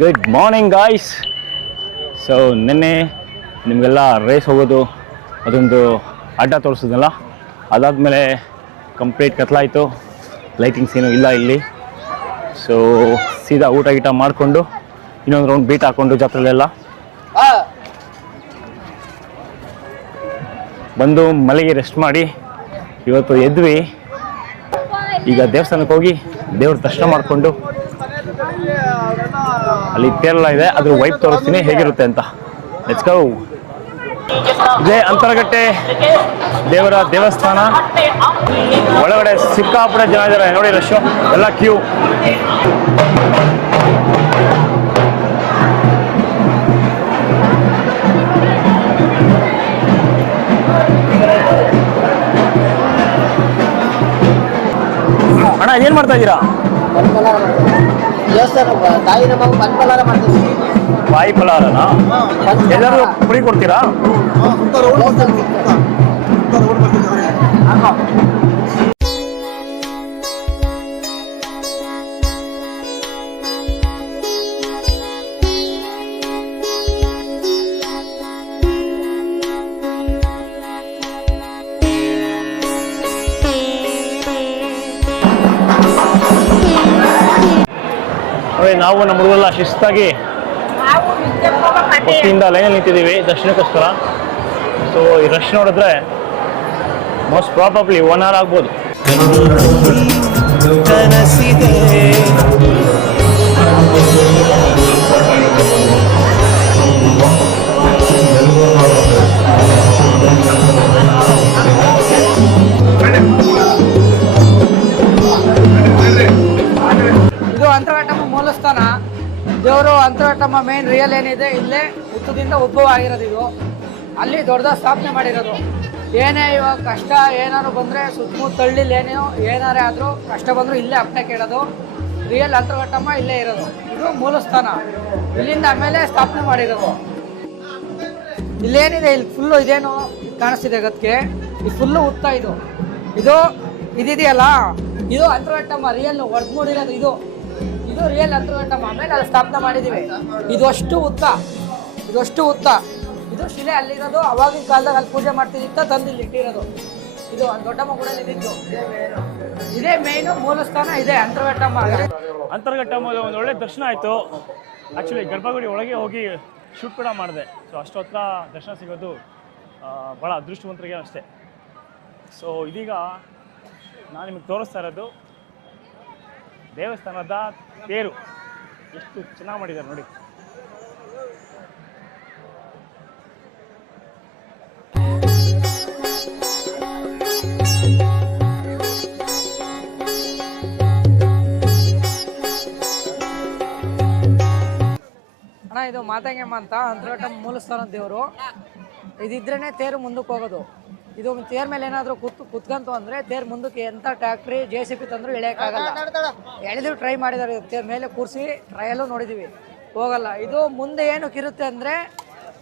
Good morning guys. So ನಿನ್ನೆ ನಿಮಗೆಲ್ಲ race ಹೋಗೋದು ಅದೊಂದು ಆಟ ತೋರಿಸಿದ್ನಲ್ಲ, ಅದಾದಮೇಲೆ ಕಂಪ್ಲೀಟ್ ಕತ್ಲಾಯಿತು, ಲೈಟಿಂಗ್ಸ್ ಏನೂ ಇಲ್ಲ ಇಲ್ಲಿ. ಸೊ ಸೀದಾ ಊಟ ಗೀಟ ಮಾಡಿಕೊಂಡು ಇನ್ನೊಂದು ರೌಂಡ್ ಬೀಟ್ ಹಾಕ್ಕೊಂಡು ಜಾತ್ರೆಲೆಲ್ಲ ಬಂದು ಮಲೆಗೆ ರೆಸ್ಟ್ ಮಾಡಿ ಇವತ್ತು ಎದ್ವಿ. ಈಗ ದೇವಸ್ಥಾನಕ್ಕೆ ಹೋಗಿ ದೇವ್ರ ದರ್ಶನ ಮಾಡಿಕೊಂಡು ಅಲ್ಲಿ ತೇರೆಲ್ಲ ಇದೆ, ಅದ್ರ ವೈಪ್ ತೋರಿಸ್ತೀನಿ ಹೇಗಿರುತ್ತೆ ಅಂತ. Let's go. ಇದೇ ಅಂತರಗಟ್ಟೆ ದೇವರ ದೇವಸ್ಥಾನ. ಒಳಗಡೆ ಸಿಕ್ಕಾಪಟ್ಟೆ ಜನ ಇದ್ದಾರೆ ನೋಡಿ, ರಶ್ ಎಲ್ಲ ಕ್ಯೂ. ಅಣ್ಣ ಏನ್ ಮಾಡ್ತಾ ಇದ್ದೀರಾ? ತಾಯಿ ನಮ್ಮ ಪಂಚಪಲಾರ ಮಾಡ್ತೀವಿ. ಬಾಯಿ ಪಲಾರನಾ? ಎಲ್ಲರೂ ಪುಡಿ ಕೊಡ್ತೀರಾ? ನಾವು ನಮ್ಮ ಹುಡುಗರೆಲ್ಲ ಶಿಸ್ತಾಗಿ ಹೊತ್ತಿಯಿಂದ ಲೈನಲ್ಲಿ ನಿಂತಿದ್ದೀವಿ ದರ್ಶನಕ್ಕೋಸ್ಕರ. ಸೊ ಈ ರಶ್ ನೋಡಿದ್ರೆ ಮೋಸ್ಟ್ ಪ್ರಾಬಬ್ಲಿ 1 hour ಆಗ್ಬೋದು. ಅಂತರಘಟ್ಟಮ್ಮ ಮೂಲಸ್ಥಾನ ದೇವರು. ಅಂತರಘಟ್ಟಮ್ಮ ಮೇನ್ ರಿಯಲ್ ಏನಿದೆ ಇಲ್ಲೇ ಹುತ್ತದಿಂದ ಉದ್ಭವ ಆಗಿರೋದು. ಇದು ಅಲ್ಲಿ ದೊಡ್ಡದ ಸ್ಥಾಪನೆ ಮಾಡಿರೋದು. ಏನೇ ಇವಾಗ ಕಷ್ಟ ಏನಾದ್ರು ಬಂದರೆ ಸುತ್ತಮುತ್ತ ಹಳ್ಳಿಲಿ ಏನಾರೇ ಆದರೂ ಕಷ್ಟ ಬಂದರೂ ಇಲ್ಲೇ ಅಪ್ಪಣೆ ಕೇಳೋದು. ರಿಯಲ್ ಅಂತರಘಟ್ಟಮ್ಮ ಇಲ್ಲೇ ಇರೋದು. ಇದು ಮೂಲಸ್ಥಾನ. ಇಲ್ಲಿಂದ ಆಮೇಲೆ ಸ್ಥಾಪನೆ ಮಾಡಿರೋದು. ಇಲ್ಲೇನಿದೆ, ಇಲ್ಲಿ ಫುಲ್ಲು ಇದೇನು ಕಾಣಿಸ್ತಿದೆ ಗದ್ಗೆ, ಇದು ಫುಲ್ಲು ಹುತ್ತ. ಇದಿದೆಯಲ್ಲ, ಇದು ಅಂತರಘಟ್ಟಮ್ಮ ರಿಯಲ್ ಹೊಡೆದು ನೋಡಿರೋದು. ಇದು ರಿಯಲ್ ಅಂತರಘಟ್ಟಮ್ಮ. ಆಮೇಲೆ ಅಲ್ಲಿ ಸ್ಥಾಪನೆ ಮಾಡಿದ್ದೀವಿ. ಇದಷ್ಟು ಉತ್ತ. ಇದು ಶಿಲೆ ಅಲ್ಲಿರೋದು. ಅವಾಗಿನ ಕಾಲದಾಗ ಅಲ್ಲಿ ಪೂಜೆ ಮಾಡ್ತಿದ್ದ ತಂದು ಇಲ್ಲಿ ಇಟ್ಟಿರೋದು. ಇದು ದೊಡ್ಡಮ್ಮ ಕೂಡ ಇದ್ದಿದ್ದು. ಇದೇ ಮೇಯ್ನು ಮೂಲಸ್ಥಾನ ಇದೆ ಅಂತರಘಟ್ಟಮ್ಮ. ಅಂತರಘಟ್ಟಮ್ಮ ಒಂದು ಒಳ್ಳೆ ದರ್ಶನ ಆಯಿತು. ಆ್ಯಕ್ಚುಲಿ ಗರ್ಭಗುಡಿ ಒಳಗೆ ಹೋಗಿ ಶೂಟ್ ಕೂಡ ಮಾಡಿದೆ. ಸೊ ಅಷ್ಟು ಹತ್ರ ದರ್ಶನ ಸಿಗೋದು ಭಾಳ ಅದೃಷ್ಟವಂತರಿಗೆ ಅಷ್ಟೇ. ಸೊ ಇದೀಗ ನಾನು ನಿಮಗೆ ತೋರಿಸ್ತಾ ಇರೋದು ದೇವಸ್ಥಾನದ ತೇರು. ಎಷ್ಟು ಚೆನ್ನಾಗಿ ಮಾಡಿದ್ದಾರೆ ನೋಡಿ. ಅಣ್ಣ ಇದು ಮಾತಂಗಮ್ಮ ಅಂತ ಅಂತರಘಟ್ಟಮ್ಮ ಮೂಲಸ್ಥಾನ ದೇವರು. ಇದಿದ್ರೇ ತೇರು ಮುಂದಕ್ಕೆ ಹೋಗೋದು. ಇದು ತೇರ್ ಮೇಲೆ ಏನಾದರೂ ಕುತ್ಕಂತು ಅಂದರೆ ತೇರ್ ಮುಂದಕ್ಕೆ ಎಂಥ ಟ್ಯಾಕ್ಟ್ರಿ JCB ತಂದರೂ ಎಳೆಯೋಕ್ಕಾಗಲ್ಲ. ಎಳೆದು ಟ್ರೈ ಮಾಡಿದ್ದಾರೆ. ತೇರ್ ಮೇಲೆ ಕೂರಿಸಿ ಟ್ರಯಲ್ಲೂ ನೋಡಿದ್ದೀವಿ, ಹೋಗಲ್ಲ. ಇದು ಮುಂದೆ ಏನಕ್ಕಿರುತ್ತೆ ಅಂದರೆ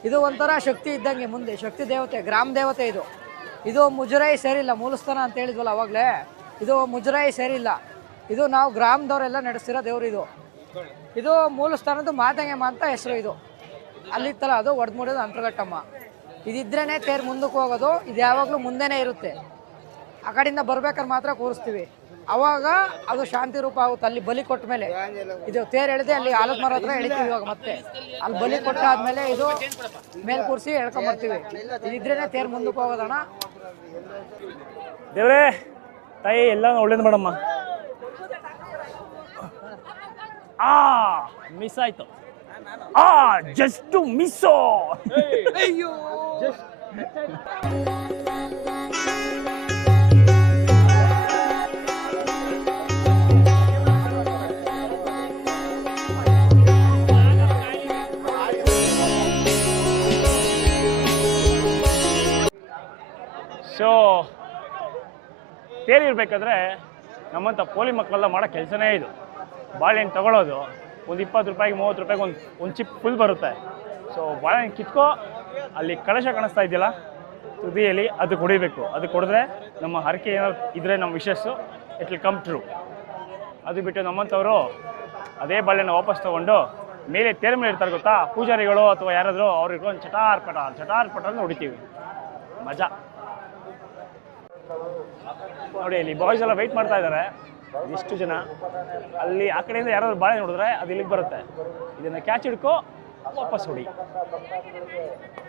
ಇದು ಒಂಥರ ಶಕ್ತಿ ಇದ್ದಂಗೆ. ಮುಂದೆ ಶಕ್ತಿ ದೇವತೆ, ಗ್ರಾಮ ದೇವತೆ. ಇದು ಮುಜರಾಯಿ ಸೇರಿಲ್ಲ. ಮೂಲಸ್ಥಾನ ಅಂತ ಹೇಳಿದ್ವಲ್ಲ ಅವಾಗಲೇ, ಇದು ಮುಜರಾಯಿ ಸೇರಿಲ್ಲ. ಇದು ನಾವು ಗ್ರಾಮದವರೆಲ್ಲ ನಡೆಸ್ತಿರೋ ದೇವರು. ಇದು ಮೂಲಸ್ಥಾನದ್ದು ಮಾತಂಗಮ್ಮ ಅಂತ ಹೆಸರು. ಇದು ಅಲ್ಲಿತ್ತಲ್ಲ, ಅದು ಹೊಡೆದು ಮೂಡೋದು ಅಂತರಘಟ್ಟಮ್ಮ. ಇದಿದ್ರೇ ತೇರು ಮುಂದಕ್ಕೆ ಹೋಗೋದು. ಇದು ಯಾವಾಗಲೂ ಮುಂದೆನೇ ಇರುತ್ತೆ. ಆ ಕಡೆಯಿಂದ ಬರ್ಬೇಕಾದ್ರೆ ಮಾತ್ರ ಕೂರಿಸ್ತೀವಿ, ಅವಾಗ ಅದು ಶಾಂತಿ ರೂಪ ಆಗುತ್ತೆ. ಅಲ್ಲಿ ಬಲಿ ಕೊಟ್ಟ ಮೇಲೆ ಇದು ತೇರು ಎಳೆದೆ ಅಲ್ಲಿ ಆಲದ ಮರ ಹತ್ರ ಎಳಿತೀವಿ. ಇವಾಗ ಮತ್ತೆ ಅಲ್ಲಿ ಬಲಿ ಕೊಟ್ಟಾದ್ಮೇಲೆ ಇದು ಮೇಲೆ ಕೂರಿಸಿ ಎಳ್ಕೊಂಬರ್ತೀವಿ. ಇದಿದ್ರೇ ತೇರು ಮುಂದಕ್ಕೆ ಹೋಗೋದಣ್ಣ. ದೇವ್ರೇ ತಾಯಿ ಎಲ್ಲ ಒಳ್ಳೇದು ಮಾಡಮ್ಮ. ಮಿಸ್ ಆಯ್ತು. Just miss. ಅಯ್ಯೋ. ಸೊ ತೇರಿರ್ಬೇಕಾದ್ರೆ ನಮ್ಮಂಥ ಪೋಲಿ ಮಕ್ಕಳೆಲ್ಲ ಮಾಡೋ ಕೆಲಸನೇ ಇದು. ಬಾಳೆಹಣ್ಣು ತಗೊಳ್ಳೋದು, ಒಂದು 20 ರೂಪಾಯಿಗೆ 30 ರೂಪಾಯಿಗೆ ಒಂದು ಚಿಪ್ ಫುಲ್ ಬರುತ್ತೆ. ಸೊ ಬಾಳೆಹಣ್ಣು ಕಿತ್ಕೊ, ಅಲ್ಲಿ ಕಳಶ ಕಾಣಿಸ್ತಾ ಇದೆಯಲ್ಲ ತುದಿಯಲ್ಲಿ, ಅದು ಕುಡಿಬೇಕು. ಅದು ಕುಡಿದ್ರೆ ನಮ್ಮ ಹರಕೆ ಏನಾದ್ರು ಇದ್ದರೆ ನಮ್ಮ wishes it will come true. ಅದು ಬಿಟ್ಟು ನಮ್ಮಂಥವರು ಅದೇ ಬಾಳೆಹಣ್ಣು ವಾಪಸ್ ತೊಗೊಂಡು ಮೇಲೆ ತೇರ ಮೇಲೆ ಇರ್ತಾರೆ ಗೊತ್ತಾ, ಪೂಜಾರಿಗಳು ಅಥವಾ ಯಾರಾದರೂ ಅವ್ರಿಗೆ ಒಂದು ಚಟಾರ್ಪಟ ಅಂತ ಹೊಡಿತೀವಿ, ಮಜಾ. ನೋಡಿ ಇಲ್ಲಿ ಬಾಯ್ಸ್ ಎಲ್ಲ ವೆಯ್ಟ್ ಮಾಡ್ತಾ ಇದ್ದಾರೆ, ಇಷ್ಟು ಜನ. ಅಲ್ಲಿ ಆ ಕಡೆಯಿಂದ ಯಾರಾದ್ರು ಬಾಳೆ ನೋಡಿದ್ರೆ ಅದು ಇಲ್ಲಿಗೆ ಬರುತ್ತೆ, ಇದನ್ನು ಕ್ಯಾಚ್ ಹಿಡ್ಕೊ ವಾಪಸ್ ಹೊಡಿ.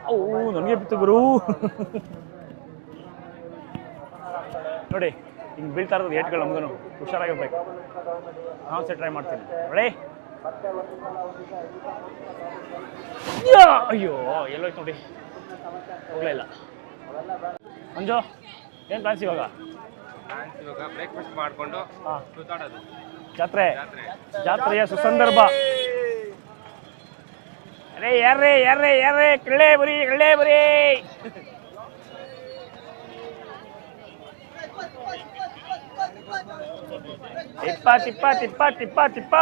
ಅವು ನನಗೆ ಬಿತ್ತು ಗುರು. ನೋಡಿ ಹಿಂಗೆ ಬೀಳ್ತಾ ಇರೋದು ಏಟ್ಗಳು ನಮ್ಗೂ ಹುಷಾರಾಗಿರ್ಬೇಕು. ನಾನು ಸಹ ಟ್ರೈ ಮಾಡ್ತೀನಿ. ನೋಡಿ ಅಯ್ಯೋ ಎಲ್ಲೋಯ್ತು ನೋಡಿ, ಹೋಗ್ಲೇ ಇಲ್ಲ. ಮಂಜು ಏನು ಪ್ಲಾನ್ಸ್ ಇವಾಗ? ಬ್ರೇಕ್ಫಾಸ್ಟ್ ಮಾಡಿಕೊಂಡು ಸುತ್ತಾಡೋದು. ಜಾತ್ರೆಯ ಸುಸಂದರ್ಭ. ಅರೇ ಯಾರೇ ಕಳ್ಳೆ ಬರೀ. ತಿಪ್ಪ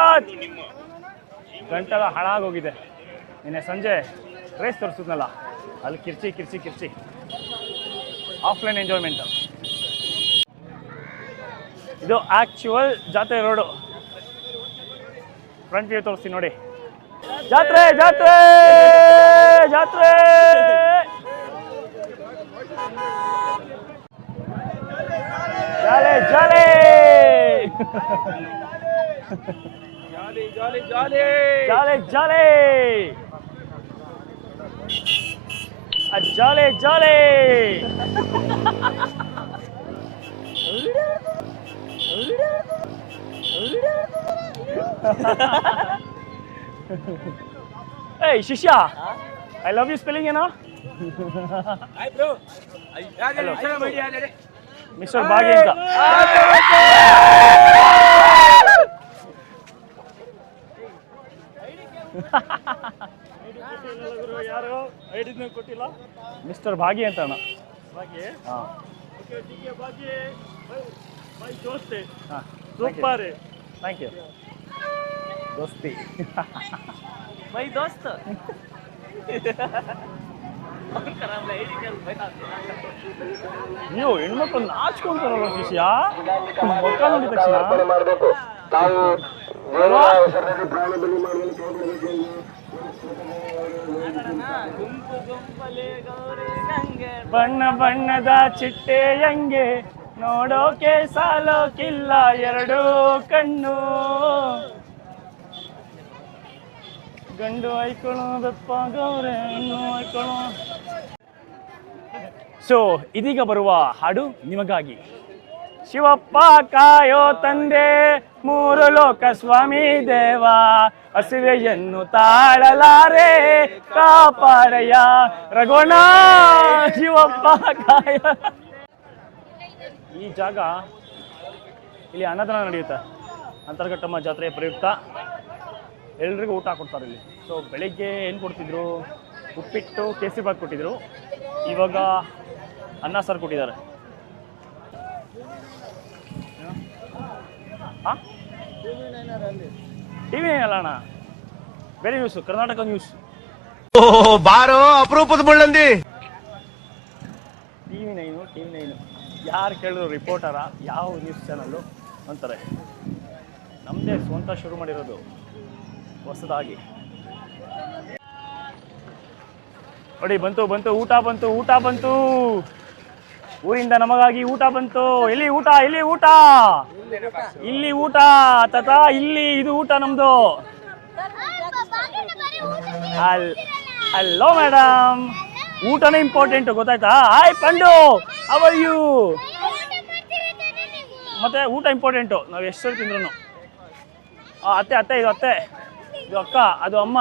ಗಂಟೆಲ್ಲ ಹಾಳಾಗೋಗಿದೆ. ನಿನ್ನೆ ಸಂಜೆ ರೇಸ್ ತೋರಿಸಿದ್ನಲ್ಲ, ಅಲ್ಲಿ ಕಿರ್ಚಿ ಆಫ್ಲೈನ್ ಎಂಜಾಯ್ಮೆಂಟ್. ಇದು ಆಕ್ಚುಯಲ್ ಜಾತ್ರೆ ರೋಡು. ಫ್ರಂಟ್ ವ್ಯೂ ತೋರಿಸ್ತೀನಿ ನೋಡಿ. ಜಾತ್ರೆ ಜಾಲೆ. Hey Shishya, I love you spelling, you know? Hi bro. Mr. Bhagi ಅಂತ. ಯಾರು ಐಡಿನ ಕೊಟ್ಟಿಲ್ಲ? ಮಿಸ್ಟರ್ ಭಾಗಿ ಅಂತ ಅಣ್ಣ. ಭಾಗಿ? ಹಾ. ಓಕೆ ಟಿಕೆ ಭಾಗಿ. ಬೈ ದೋಸ್ತಿ. ಹಾ. ಸೂಪರ್. Thank you. ದೋಸ್ತಿ. ಬೈ ದೋಸ್ತ. ನೀವು ಹೆಣ್ಮಕ್ಳು ನಾಚ್ಕೊಂತಾರಲ್ಲ ಶಿಷ್ಯ, ಮುಖ ನೋಡಿದ ತಕ್ಷಣ ಬಣ್ಣದ ಚಿಟ್ಟೆಯಂಗೆ ನೋಡೋಕೆ ಸಾಲೋಕಿಲ್ಲ ಎರಡು ಕಣ್ಣು, ಗಂಡು ಐಕೊಳ್ಳೋ ಬೆಪ್ಪ ಗೌರೆ ಹೆಣ್ಣು ಐಕೊಳ್ಳೋ. ಸೊ ಇದೀಗ ಬರುವ ಹಾಡು ನಿಮಗಾಗಿ. ಶಿವಪ್ಪ ಕಾಯೋ ತಂದೆ, ಮೂರು ಲೋಕ ಸ್ವಾಮಿ ದೇವ, ಹಸಿವೆಯನ್ನು ತಾಳಲಾರೆ ಕಾಪಾಡಯ್ಯ ರಘುವಣ. ಶಿವಪ್ಪ ಕಾಯ. ಈ ಜಾಗ ಇಲ್ಲಿ ಅನ್ನದಾನ ನಡೆಯುತ್ತೆ. ಅಂತರ್ಘಟ್ಟಮ್ಮ ಜಾತ್ರೆಯ ಪ್ರಯುಕ್ತ ಎಲ್ರಿಗೂ ಊಟ ಕೊಡ್ತಾರೆ ಇಲ್ಲಿ. ಸೊ ಬೆಳಿಗ್ಗೆ ಏನು ಕೊಡ್ತಿದ್ರು? ಉಪ್ಪಿಟ್ಟು ಕೇಸರಿಬಾತ್ ಕೊಟ್ಟಿದ್ರು. ಇವಾಗ ಅನ್ನ ಸಾರು ಕೊಟ್ಟಿದ್ದಾರೆ. ಹಾಂ ಟಿವಿ ಅಲ್ಲ ಅಣ್ಣ, ಬೇರೆ ನ್ಯೂಸು, ಕರ್ನಾಟಕ ನ್ಯೂಸ್. ಬಾರೋ ಅಪರೂಪದ ಮುಳ್ಳಂದಿ. ಟಿವಿ ನೈನು ಯಾರು ಕೇಳಿದ್ರು ರಿಪೋರ್ಟರ, ಯಾವ ನ್ಯೂಸ್ ಚಾನಲ್ಲು ಅಂತಾರೆ. ನಮ್ಮದೇ ಸ್ವಂತ ಶುರು ಮಾಡಿರೋದು ಹೊಸದಾಗಿ. ನೋಡಿ ಬಂತು ಊಟ ಬಂತು. ಊರಿಂದ ನಮಗಾಗಿ ಊಟ ಬಂತು. ಇಲ್ಲಿ ಊಟ ತಾತ, ಇಲ್ಲಿ ಇದು ಊಟ ನಮ್ದು. ಹಲೋ ಮೇಡಮ್, ಊಟನೇ ಇಂಪಾರ್ಟೆಂಟ್ ಗೊತ್ತಾಯ್ತಾ? Hi Pandu, how are you? ಮತ್ತೆ ಊಟ ಇಂಪಾರ್ಟೆಂಟು, ನಾವು ಎಷ್ಟು ಸರಿ ತಿಂದ್ರು. ಅತ್ತೆ ಇದು ಅಕ್ಕ, ಅದು ಅಮ್ಮ.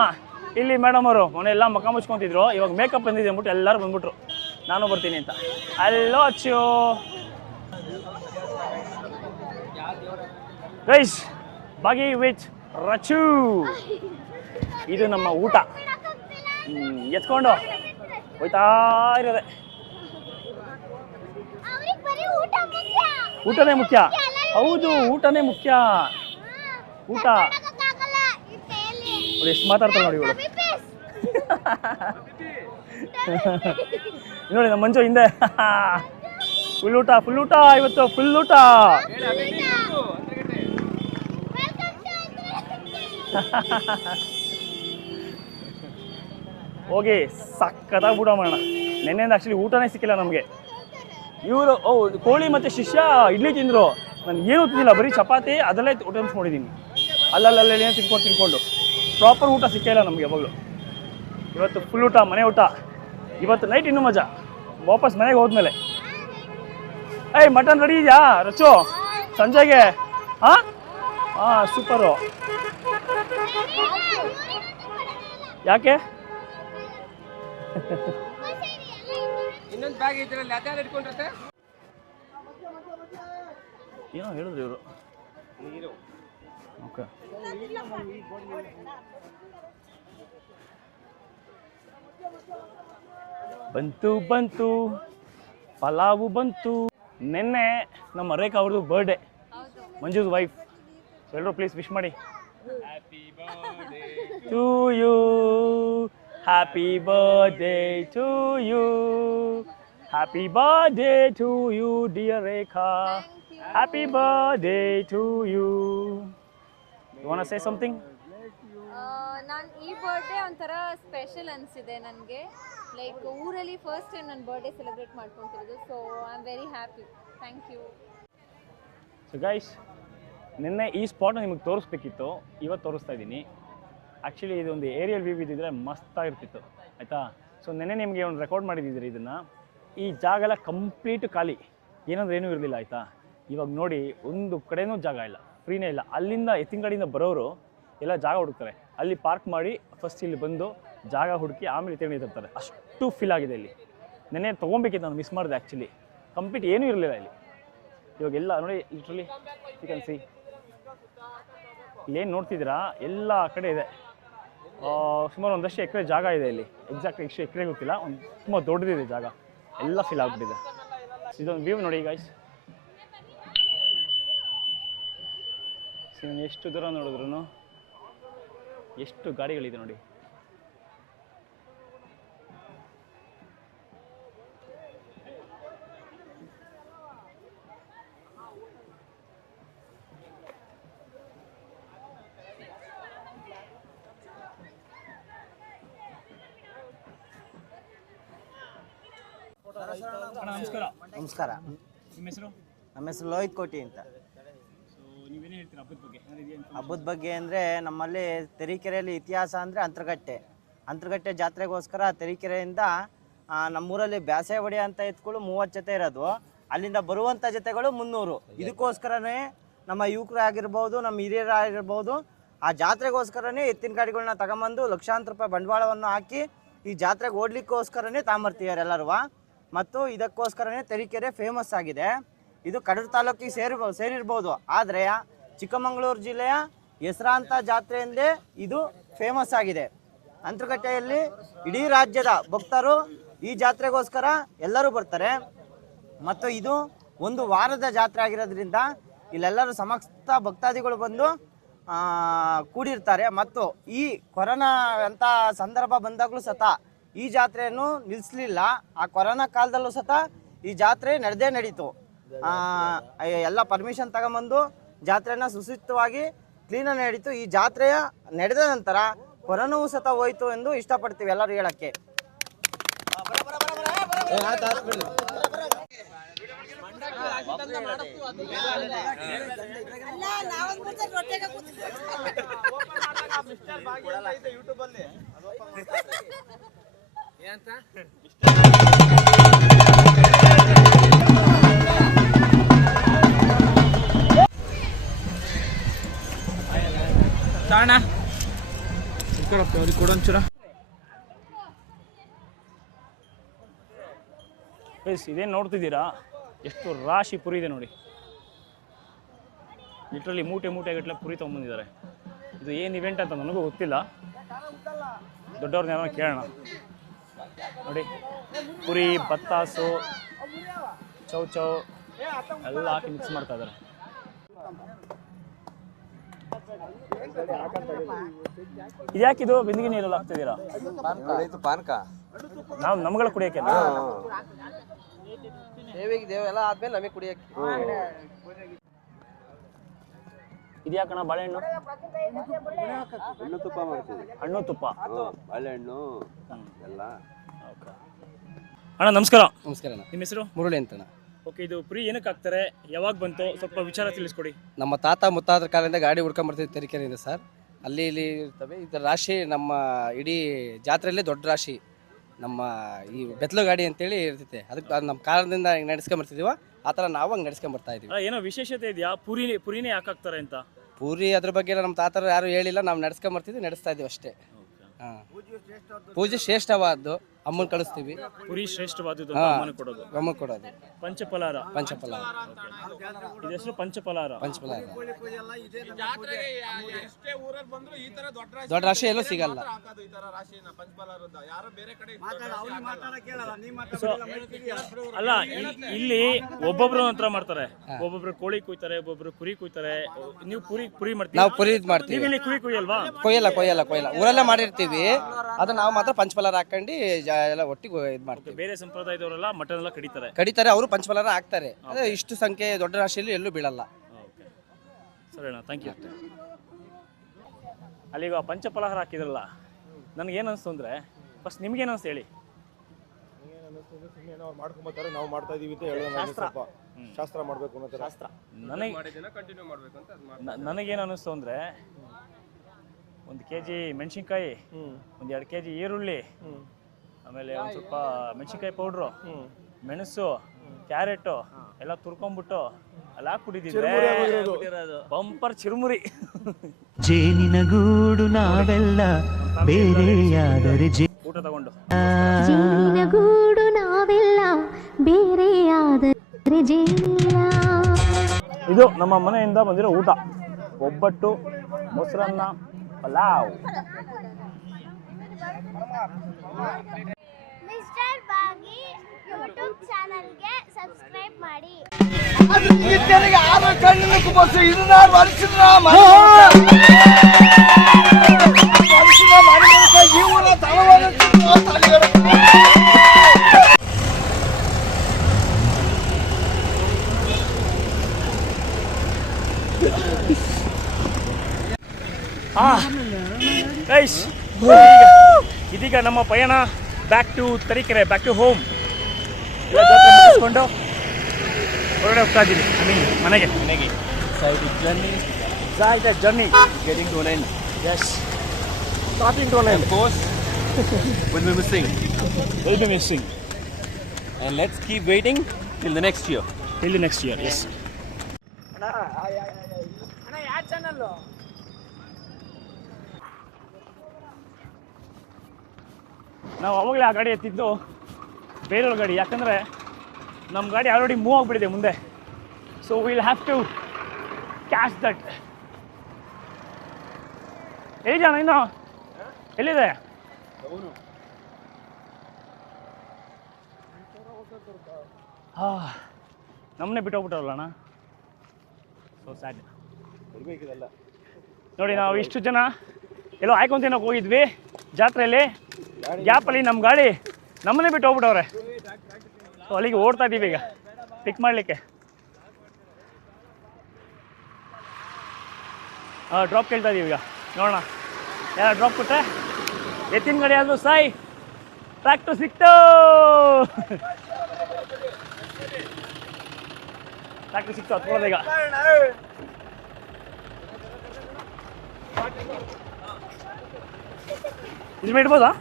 ಇಲ್ಲಿ ಮೇಡಮ್ ಅವರು ಮೊನ್ನೆಲ್ಲ ಮಕ್ಕ ಮುಚ್ಕೊಂತಿದ್ರು, ಇವಾಗ ಮೇಕಪ್ ಬಂದಿದೆ ಅಂದ್ಬಿಟ್ಟು ಎಲ್ಲರೂ ಬಂದ್ಬಿಟ್ರು, ನಾನು ಬರ್ತೀನಿ ಅಂತ. ಅಲ್ಲೋ ಅಚ್ಚು ಗೈಸ್, ಬಾಗಿ ವಿತ್ ರಚು. ಇದು ನಮ್ಮ ಊಟ. ಎತ್ಕೊಂಡು ಹೋಯ್ತಾ ಇರೋದೆ. ಊಟನೇ ಮುಖ್ಯ. ಹೌದು, ಊಟನೇ ಮುಖ್ಯ. ಊಟ ಎಷ್ಟು ಮಾತಾಡ್ತಾರೆ ನೋಡಿ ಇವಳು. ನೋಡಿ ನಮ್ಮ ಮಂಜು ಹಿಂದೆ. ಫುಲ್ ಊಟ ಇವತ್ತು, ಫುಲ್ ಊಟ. ಹೋಗಿ ಸಕ್ಕತ್ತಾಗಿ ಊಟ ಮಾಡೋಣ. ನೆನ್ನೆಯಿಂದ ಆ್ಯಕ್ಚುಲಿ ಊಟನೇ ಸಿಕ್ಕಿಲ್ಲ ನಮಗೆ. ಇವರು ಕೋಳಿ ಮತ್ತು ಶಿಷ್ಯ ಇಡ್ಲಿ ತಿಂದರು. ನಾನು ಏನೂ ತಿಂದಿಲ್ಲ, ಬರೀ ಚಪಾತಿ ಅದರಲ್ಲೇ ಊಟ ಮಾಡಿದ್ದೀನಿ. ಅಲ್ಲಲ್ಲೇ ತಿನ್ಕೊಂಡು ಪ್ರಾಪರ್ ಊಟ ಸಿಕ್ಕಿಲ್ಲ ನಮಗೆ ಯಾವಾಗಲೂ. ಇವತ್ತು ಫುಲ್ ಊಟ, ಮನೆ ಊಟ. ಇವತ್ತು ನೈಟ್ ಇನ್ನೂ ಮಜಾ, ವಾಪಸ್ ಮನೆಗೆ ಹೋದ್ಮೇಲೆ. ಏಯ್ ಮಟನ್ ರೆಡಿ ಇದೆಯಾ ರಚು ಸಂಜೆಗೆ? ಹಾಂ ಹಾಂ ಸೂಪರು. ಯಾಕೆ ಇನ್ನೊಂದು ಬ್ಯಾಗ್ ಇದ್ರಲ್ಲಿ ಅದೇ ಇಟ್ಕೊಂಡಿರುತ್ತೆ. ಏನೋ ಹೇಳಿದ್ರು ಇವರು. ನೀರು ಓಕೆ. ಬಂತು ಪಲಾವು ಬಂತು. ನಿನ್ನೆ ನಮ್ಮ ರೇಖಾ ಅವ್ರದ್ದು ಬರ್ಡೇ, ಮಂಜು's ವೈಫ್. ಎಲ್ಲರೂ ಪ್ಲೀಸ್ ವಿಶ್ ಮಾಡಿ. To you, happy birthday to you, happy birthday to you dear Rekha, happy birthday to you. You want to say something? ನಾನು ಈ ಬರ್ಡೇ ಒಂಥರ ಸ್ಪೆಷಲ್ ಅನಿಸಿದೆ ನನಗೆ. ಲೈಕ್ ಊರಲ್ಲಿ ಫಸ್ಟ್ ಟೈಮ್ ನನ್ನ ಬರ್ಡೇ ಸೆಲೆಬ್ರೇಟ್ ಮಾಡ್ಕೊತಿರೋದು. So I am very happy. Thank you. So guys, ನಿನ್ನೆ ಈ ಸ್ಪಾಟ್ನ ನಿಮಗೆ ತೋರಿಸ್ಬೇಕಿತ್ತು, ಇವತ್ತು ತೋರಿಸ್ತಾ ಇದ್ದೀನಿ. ಆ್ಯಕ್ಚುಲಿ ಇದೊಂದು ಏರಿಯಲ್ ವ್ಯೂ ಇದ್ದಿದ್ರೆ ಮಸ್ತಾಗಿರ್ತಿತ್ತು, ಆಯಿತಾ? ಸೊ ನಿನ್ನೆ ನಿಮಗೆ ಒಂದು ರೆಕಾರ್ಡ್ ಮಾಡಿದ್ದಿದ್ರಿ ಇದನ್ನು. ಈ ಜಾಗ ಎಲ್ಲ ಕಂಪ್ಲೀಟ್ ಖಾಲಿ, ಏನಂದ್ರೆ ಏನೂ ಇರಲಿಲ್ಲ, ಆಯಿತಾ? ಇವಾಗ ನೋಡಿ, ಒಂದು ಕಡೆನೂ ಜಾಗ ಇಲ್ಲ, ಫ್ರೀನೇ ಇಲ್ಲ. ಅಲ್ಲಿಂದ ಎತ್ತಿನಗಾಡಿಯಿಂದ ಬರೋರು ಎಲ್ಲ ಜಾಗ ಹುಡುಕ್ತಾರೆ, ಅಲ್ಲಿ ಪಾರ್ಕ್ ಮಾಡಿ ಫಸ್ಟ್ ಇಲ್ಲಿ ಬಂದು ಜಾಗ ಹುಡುಕಿ ಆಮೇಲೆ ಎತ್ತಿನಗಾಡಿ ತರ್ತಾರೆ. ಅಷ್ಟು ಫೀಲ್ ಆಗಿದೆ ಇಲ್ಲಿ. ನೆನ್ನೆ ತೊಗೊಬೇಕಿತ್ತು, ನಾನು ಮಿಸ್ ಮಾಡಿದೆ ಆ್ಯಕ್ಚುಲಿ. ಕಂಪ್ಲೀಟ್ ಏನೂ ಇರಲಿಲ್ಲ ಇಲ್ಲಿ. ಇವಾಗೆಲ್ಲ ನೋಡಿ, ಲಿಟ್ರಲಿ ಯು ಕ್ಯಾನ್ ಸಿ. ಇಲ್ಲೇನು ನೋಡ್ತಿದ್ದೀರಾ, ಎಲ್ಲ ಕಡೆ ಇದೆ. ಸುಮಾರು ಒಂದಷ್ಟು ಎಕರೆ ಜಾಗ ಇದೆ ಇಲ್ಲಿ. ಎಕ್ಸಾಕ್ಟ್ ಎಷ್ಟು ಎಕರೆ ಗೊತ್ತಿಲ್ಲ, ಒಂದು ತುಂಬ ದೊಡ್ಡದಿದೆ ಜಾಗ. ಎಲ್ಲ ಫೀಲ್ ಆಗ್ಬಿಟ್ಟಿದೆ. ಇದೊಂದು ವ್ಯೂ ನೋಡಿ ಗೈಸ್. ಎಷ್ಟು ದೂರ ನೋಡಿದ್ರು ಎಷ್ಟು ಗಾಡಿಗಳಿದೆ ನೋಡಿ. ನಮಸ್ಕಾರ. ನಮಸ್ಕಾರ. ನಿಮ್ಮ ಹೆಸರು? ನಮ್ಮ ಹೆಸರು ಲೋಹಿತ್ ಕೋಟಿ ಅಂತ. ನೀವೇನು ಹೇಳ್ತೀರಾ ಹಬ್ಬದ ಬಗ್ಗೆ? ಹಬ್ಬದ ಬಗ್ಗೆ ಅಂದರೆ ನಮ್ಮಲ್ಲಿ ತರೀಕೆರೆಯಲ್ಲಿ ಇತಿಹಾಸ ಅಂದರೆ ಅಂತರಗಟ್ಟೆ ಜಾತ್ರೆಗೋಸ್ಕರ ತರೀಕೆರೆಯಿಂದ ನಮ್ಮೂರಲ್ಲಿ ಬ್ಯಾಸೆ ಹೊಡಿ ಅಂತ ಎತ್ಕೊಳ್ಳು 30 ಜೊತೆ ಇರೋದು. ಅಲ್ಲಿಂದ ಬರುವಂಥ ಜೊತೆಗಳು 300. ಇದಕ್ಕೋಸ್ಕರನೇ ನಮ್ಮ ಯುವಕರು ಆಗಿರ್ಬೋದು, ನಮ್ಮ ಹಿರಿಯರು ಆಗಿರ್ಬೋದು, ಆ ಜಾತ್ರೆಗೋಸ್ಕರನೇ ಎತ್ತಿನ ಗಾಡಿಗಳನ್ನ ತಗೊಂಬಂದು ಲಕ್ಷಾಂತರ ರೂಪಾಯಿ ಬಂಡವಾಳವನ್ನು ಹಾಕಿ ಈ ಜಾತ್ರೆಗೆ ಓಡಲಿಕ್ಕೋಸ್ಕರನೇ ತಾಂಬರ್ತಿದ್ದಾರೆ ಎಲ್ಲರೂ. ಮತ್ತು ಇದಕ್ಕೋಸ್ಕರನೇ ತರೀಕೆರೆ ಫೇಮಸ್ ಆಗಿದೆ. ಇದು ಕಡೂರು ತಾಲೂಕಿಗೆ ಸೇರಿರ್ಬೋದು, ಆದರೆ ಚಿಕ್ಕಮಗಳೂರು ಜಿಲ್ಲೆಯ ಹೆಸರಾಂತ ಜಾತ್ರೆಯಿಂದೇ ಇದು ಫೇಮಸ್ ಆಗಿದೆ. ಅಂತರಗಟ್ಟೆಯಲ್ಲಿ ಇಡೀ ರಾಜ್ಯದ ಭಕ್ತರು ಈ ಜಾತ್ರೆಗೋಸ್ಕರ ಎಲ್ಲರೂ ಬರ್ತಾರೆ. ಮತ್ತು ಇದು ಒಂದು ವಾರದ ಜಾತ್ರೆ ಆಗಿರೋದ್ರಿಂದ ಇಲ್ಲೆಲ್ಲರೂ ಸಮಸ್ತ ಭಕ್ತಾದಿಗಳು ಬಂದು ಕೂಡಿರ್ತಾರೆ. ಮತ್ತು ಈ ಕೊರೋನಾ ಅಂತ ಸಂದರ್ಭ ಬಂದಾಗಲೂ ಸತ ಈ ಜಾತ್ರೆಯನ್ನು ನಿಲ್ಲಿಸಲಿಲ್ಲ. ಆ ಕೊರೋನಾ ಕಾಲದಲ್ಲೂ ಸತ ಈ ಜಾತ್ರೆ ನಡೀತು. ಎಲ್ಲ ಪರ್ಮಿಷನ್ ತಗೊಂಬಂದು ಜಾತ್ರೆನ ಸುಸೂಚಿತವಾಗಿ ಕ್ಲೀನಾಗಿ ನಡೀತು. ಈ ಜಾತ್ರೆಯ ನಡೆದ ನಂತರ ಕೊರೋನಾವೂ ಸತ ಹೋಯ್ತು ಎಂದು ಇಷ್ಟಪಡ್ತೀವಿ ಎಲ್ಲರೂ ಹೇಳಕ್ಕೆ. ಇದೇನು ನೋಡ್ತಿದ್ದೀರಾ, ಎಷ್ಟು ರಾಶಿ ಪುರಿ ಇದೆ ನೋಡಿ. ಲಿಟ್ರಲಿ ಮೂಟೆ ಗಟ್ಟಲೆ ಪುರಿ ತೊಗೊಂಬಂದಿದ್ದಾರೆ. ಇದು ಏನು ಇವೆಂಟ್ ಅಂತ ನನಗೂ ಗೊತ್ತಿಲ್ಲ, ದೊಡ್ಡವ್ರನ್ನ ಕೇಳೋಣ. ನೋಡಿ, ಪುರಿ, ಬತ್ತಾಸು, ಚೌ ಎಲ್ಲ ಹಾಕಿ ಮಿಕ್ಸ್ ಮಾಡ್ತಾ ಇದ್ದಾರೆ. ಇದ್ಯಾಕಿದು ಬಿಂದಿಗೆ ನೀರಲ್ಲಿ ಹಾಕ್ತಿದ್ದೀರಾ? ನಾವು ನಮ್ಗಳ ಕುಡಿಯೋಕೆ ದೇವಿಗೆ ಎಲ್ಲ ಆದ್ಮೇಲೆ ನಮಗೆ ಕುಡಿಯಕ್ಕೆ. ಇದ್ಯಾಕಣ ಬಾಳೆಹಣ್ಣು? ಹಣ್ಣು ತುಪ್ಪ ಮಾಡ್ತೀವಿ. ಹಣ್ಣು ತುಪ್ಪ. ಬಾಳೆಹಣ್ಣು ಎಲ್ಲ. ಅಣ್ಣ ನಮಸ್ಕಾರ. ನಮಸ್ಕಾರ. ನಿಮ್ಮ ಹೆಸರು? ಮುರುಳಿ ಅಂತಣ್ಣ. ಓಕೆ, ಇದು ಫ್ರೀ ಏನಕ್ಕೆ ಹಾಕ್ತಾರೆ, ಯಾವಾಗ ಬಂತು, ಸ್ವಲ್ಪ ವಿಚಾರ ತಿಳಿಸ್ಕೊಡಿ. ನಮ್ಮ ತಾತ ಮುತ್ತಾತರ ಕಾಲದಿಂದ ಗಾಡಿ ಹುಡ್ಕೊಂಬರ್ತೀವಿ ತರೀಕೆರೆಯಿಂದ ಸರ್. ಅಲ್ಲಿ ಇಲ್ಲಿ ಇರ್ತವೆ. ಇದರ ರಾಶಿ ನಮ್ಮ ಇಡೀ ಜಾತ್ರೆಯಲ್ಲೇ ದೊಡ್ಡ ರಾಶಿ ನಮ್ಮ ಈ ಬೆತ್ತಲು ಗಾಡಿ ಅಂತೇಳಿ ಇರ್ತೈತೆ. ಅದಕ್ಕೆ ಅದು ನಮ್ಮ ಕಾಲದಿಂದ ಹಿಂಗೆ ನಡೆಸ್ಕೊಂಬರ್ತಿದೀವ, ಆ ಥರ ನಾವು ಹಂಗೆ ನಡೆಸ್ಕೊಂಬರ್ತಾ ಇದೀವಿ. ಏನೋ ವಿಶೇಷತೆ ಇದೆಯಾ ಪುರಿನೇ ಯಾಕೆ ಹಾಕ್ತಾರೆ ಅಂತ? ಪೂರಿ ಅದ್ರ ಬಗ್ಗೆ ನಮ್ಮ ತಾತರು ಯಾರು ಹೇಳಿಲ್ಲ, ನಾವು ನಡೆಸ್ಕೊಂಬರ್ತಿದ್ವಿ, ನಡೆಸ್ತಾ ಇದೀವಿ ಅಷ್ಟೇ. ಹಾಂ, ಪೂಜೆ ಶ್ರೇಷ್ಠವಾದ್ದು, ಅಮ್ಮನ ಕಳಿಸ್ತೀವಿ. ಪುರಿ ಶ್ರೇಷ್ಠವಾದದ್ದು ಕೊಡೋದು, ಗಮನ ಕೊಡೋದು. ಪಂಚಫಲಾರ. ಇದು ಹೆಸರು ಪಂಚಫಲಾರ. ದೊಡ್ಡ ರಾಶಿ ಎಲ್ಲೂ ಸಿಗಲ್ಲ. ಅಲ್ಲ, ಇಲ್ಲಿ ಒಬ್ಬೊಬ್ರು ಹತ್ರ ಮಾಡ್ತಾರೆ, ಒಬ್ಬೊಬ್ರು ಕೋಳಿ ಕುಯ್ತಾರೆ, ಒಬ್ಬೊಬ್ರು ಕುರಿ ಕುಯ್ತಾರೆ. ನೀವು ಪುರಿ ಮಾಡ್ತೀವಿ, ನಾವು ಪುರಿ ಮಾಡ್ತೀವಿ. ನೀವು ಇಲ್ಲಿ ಕುರಿ ಕುಯ್ಯಲ್ವಾ? ಕೊಯ್ಯಲ್ಲ. ಊರಲ್ಲೇ ಮಾಡಿರ್ತೀವಿ, ಅದು ನಾವು ಮಾತ್ರ ಪಂಚಫಲಾರ ಹಾಕೊಂಡು ಎಲ್ಲ ಒಟ್ಟಿಗೆ ಇದು ಮಾಡ್ತೀವಿ. ಬೇರೆ ಸಂಪ್ರದಾಯದವರೆಲ್ಲ ಮಟನ್ ಎಲ್ಲ ಕಡಿತಾರೆ, ಅವರು ಪಂಚಫಲಾರ ಹಾಕ್ತಾರೆ. ಅದೇ ಇಷ್ಟು ಸಂಖ್ಯೆ ದೊಡ್ಡ ರಾಶಿಯಲ್ಲಿ ಎಲ್ಲೂ ಬೀಳಲ್ಲ. ಸರಿ ಅಣ್ಣ, ಥ್ಯಾಂಕ್ ಯು. ಅಲ್ಲಿಗ ಪಂಚಫಲಾರ ಹಾಕಿದ್ರಲ್ಲ, ನನಗೇನು ಅನಿಸ್ತು ಅಂದರೆ, ಫಸ್ಟ್ ನಿಮ್ಗೇನು ಅನಿಸ್ತು ಹೇಳಿ. ಅವ್ರು ಮಾಡ್ಕೊಂಬತ್ತಾರೆ, ನಾವು ಮಾಡ್ತಾ ಇದೀವಿ ಅಂತ ಹೇಳೋದು. ಶಾಸ್ತ್ರ ಮಾಡಬೇಕು ಅನ್ನೋ ಶಾಸ್ತ್ರ. ನನಗೇನು ಅನ್ನಿಸ್ತು ಅಂದರೆ, 1 kg ಮೆಣಸಿನ್ಕಾಯಿ, 1-2 kg ಈರುಳ್ಳಿ, ಆಮೇಲೆ ಒಂದು ಸ್ವಲ್ಪ ಮೆಣಸಿನ್ಕಾಯಿ ಪೌಡ್ರು, ಮೆಣಸು, ಕ್ಯಾರೆಟು ಎಲ್ಲ ತುರ್ಕೊಂಡ್ಬಿಟ್ಟು ಅಲ್ಲಿ ಹಾಕ್ಬಿಟ್ಟಿದ್ರೆ ಬಂಪರ್ ಚಿರುಮುರಿ. ಜೇನಿನ ಗೂಡು ನಾವೆಲ್ಲ ಬೇರೆಯಾದರೆ ಊಟ ತಗೊಂಡು ಜೇನಿನ ಗೂಡು ನಾವೆಲ್ಲ ಬೇರೆಯಾದರೆ ಜೇನಿಲ್ಲ. ಇದು ನಮ್ಮ ಮನೆಯಿಂದ ಬಂದಿರೋ ಊಟ. ಒಬ್ಬಟ್ಟು, ಮೊಸರನ್ನ, ಪಲಾವ್. ಮಿಸ್ಟರ್ ಬಾಗಿ ಯೂಟ್ಯೂಬ್ ಚಾನಲ್ಗೆ ಸಬ್ಸ್ಕ್ರೈಬ್ ಮಾಡಿ. ಇದೀಗ ನಮ್ಮ ಪಯಣ back to Tarikere, back to home. ಮುಗಿಸ್ಕೊಂಡು ಹೊರಗಡೆ ಹೋಗ್ತಾ ಇದ್ದೀವಿ, ಮನೆಗೆ. Journey Getting to an end. Yes, starting to an end. Of course, we'll be missing. We'll be missing. And let's keep waiting till the next year. Till the next year, yes. ನಾವು ಅವಾಗಲೇ ಆ ಗಾಡಿ ಎತ್ತಿದ್ದು ಬೇರೆಯವ್ರ ಗಾಡಿ, ಯಾಕಂದರೆ ನಮ್ಮ ಗಾಡಿ already move ಆಗಿಬಿಟ್ಟಿದೆ ಮುಂದೆ. So will have to catch that. ಹೇಳಿ ಜನ ಇನ್ನು ಎಲ್ಲಿದೆ? ನಮ್ಮನ್ನೇ ಬಿಟ್ಟೋಗ್ಬಿಟ್ಟವಲ್ಲ. So sad. ನೋಡಿ, ನಾವು ಇಷ್ಟು ಜನ ಎಲ್ಲೋ ಆಯ್ಕೊಂತೇನೋ ಹೋಗಿದ್ವಿ ಜಾತ್ರೆಯಲ್ಲಿ, ಗ್ಯಾಪಲ್ಲಿ ನಮ್ಮ ಗಾಡಿ ನಮ್ಮನ್ನೇ ಬಿಟ್ಟು ಹೋಗ್ಬಿಟ್ಟವ್ರೆ. ಸೊ ಅಲ್ಲಿಗೆ ಓಡ್ತಾ ಇದ್ದೀವಿ ಈಗ ಪಿಕ್ ಮಾಡಲಿಕ್ಕೆ. ಡ್ರಾಪ್ ಕೇಳ್ತಾ ಇದ್ದೀವಿ ಈಗ, ನೋಡೋಣ ಯಾರು ಡ್ರಾಪ್ ಕೊಟ್ಟರೆ. ಎತ್ತಿನ ಗಾಡಿ ಆದರೂ ಸಾಯ್, ಟ್ರ್ಯಾಕ್ಟರ್ ಸಿಕ್ತು. ಟ್ರ್ಯಾಕ್ಟರ್ ಸಿಕ್ತು, ಹತ್ಕೊಳ್ಳೋದು ಈಗ. ಇಲ್ಲಿ ಇಡ್ಬೋದಾ?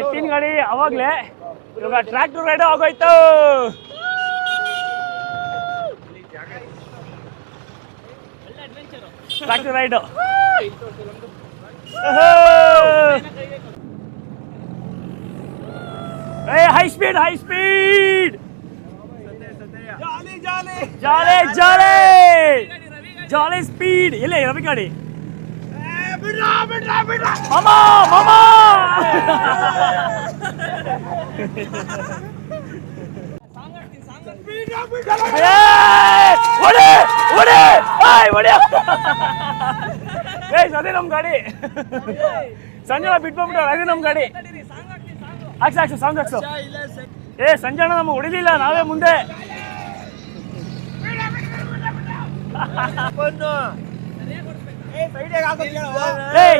ಎತ್ತಿನ ಗಾಡಿ ಅವಾಗಲೇ, ಇವಾಗ ಟ್ರ್ಯಾಕ್ಟರ್ ರೈಡ್ ಆಗೋಯ್ತು. Tractor raid high speed jolly speed. ಇಲ್ಲ ರವಿ ಗಾಡಿ. ಮಾಮಾ ಅದೇ ನಮ್ಮ ಗಾಡಿ. ಸಂಜಣ ಬಿಟ್ಕೊಂಡ್ಬಿಟ್ಟು ಅದೇ ನಮ್ಮ ಗಾಡಿ. ಹಾಕ್ಸು ಸಾಂಗ್ ಹಾಕ್ಸು. ಸಂಜಣ ನಮಗೆ ಹೊಡಿಲಿಲ್ಲ, ನಾವೇ ಮುಂದೆ.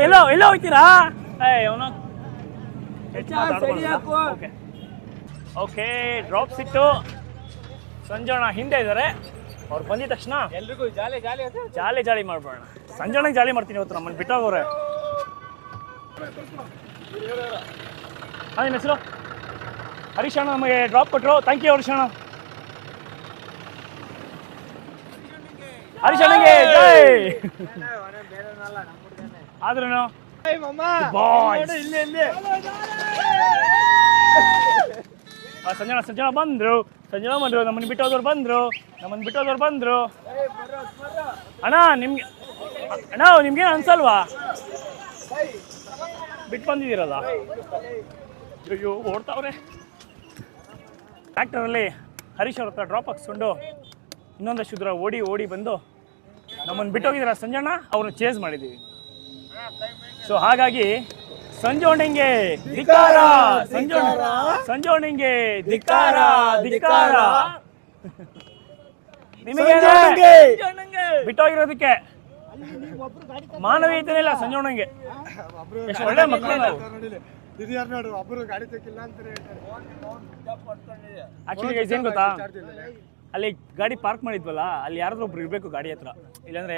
ಎಲ್ಲೋ ಹೋಗ್ತೀರಾ? ಓಕೆ, ಡ್ರಾಪ್ ಸಿಟ್ಟು. ಸಂಜಣ ಹಿಂದೆ ಇದ್ದಾರೆ. ಅವ್ರು ಬಂದಿದ ತಕ್ಷಣ ಎಲ್ರಿಗೂ ಜಾಲಿ ಮಾಡ್ಬೋಣ. ಸಂಜಣ್ಣಗೆ ಜಾಲಿ ಮಾಡ್ತೀನಿ ಇವತ್ತು, ನಮ್ಮನ್ನು ಬಿಟ್ಟೋಗೋರೆ. ನಿಮ್ಮ ಹೆಸರು? ಹರೀಶ್ ಅಣ್ಣ ನಮಗೆ ಡ್ರಾಪ್ ಕೊಟ್ಟರು. ಥ್ಯಾಂಕ್ ಯು ಹರೀಶ್ ಅಣ್ಣ. ಹರೀಶ್ ಅಣ್ಣಗೆ ಆದ್ರೂ ಸಂಜಣ ಬಂದ್ರು. ನಮ್ಮನ್ನು ಬಿಟ್ಟೋದವ್ರು ಬಂದ್ರು. ಅಣ್ಣ ನಿಮ್ಗೇನು ಅನ್ಸಲ್ವಾ? ಬಿಟ್ಟು ಬಂದಿದ್ದೀರಲ್ಲ. ಅಯ್ಯೋ ಓಡ್ತಾವ್ರೆ. ಟ್ರ್ಯಾಕ್ಟರಲ್ಲಿ ಹರೀಶ್ ಅವ್ರ ಹತ್ರ ಡ್ರಾಪ್ ಹಾಕ್ಸ್ಕೊಂಡು ಇನ್ನೊಂದಷ್ಟು ದೂರ ಓಡಿ ಬಂದು ನಮ್ಮನ್ನು ಬಿಟ್ಟೋಗಿದ್ದೀರ ಸಂಜಣ್ಣ, ಅವ್ರನ್ನ ಚೇಸ್ ಮಾಡಿದ್ದೀವಿ. ಸೊ ಹಾಗಾಗಿ ಸಂಜೋಣಿಂಗೆ ಧಿಕ್ಕಾರ, ಸಂಜೋಣಿಂಗೆ ಧಿಕ್ಕಾರ. ನಿಮಗೆ ಬಿಟ್ಟೋಗಿರೋದಕ್ಕೆ ಮಾನವೀಯತೆ ಇಲ್ಲ ಸಂಜೋಣಂಗೆ. ಎಷ್ಟು ಒಳ್ಳೆ ಮಕ್ಕಳು ನಾವು. ಆಕ್ಚುಲಿ ಏನ್ ಗೊತ್ತಾ, ಅಲ್ಲಿ ಗಾಡಿ ಪಾರ್ಕ್ ಮಾಡಿದ್ವಲ್ಲ, ಅಲ್ಲಿ ಯಾರಾದ್ರೂ ಒಬ್ರು ಇರಬೇಕು ಗಾಡಿ ಹತ್ರ. ಇಲ್ಲಾಂದ್ರೆ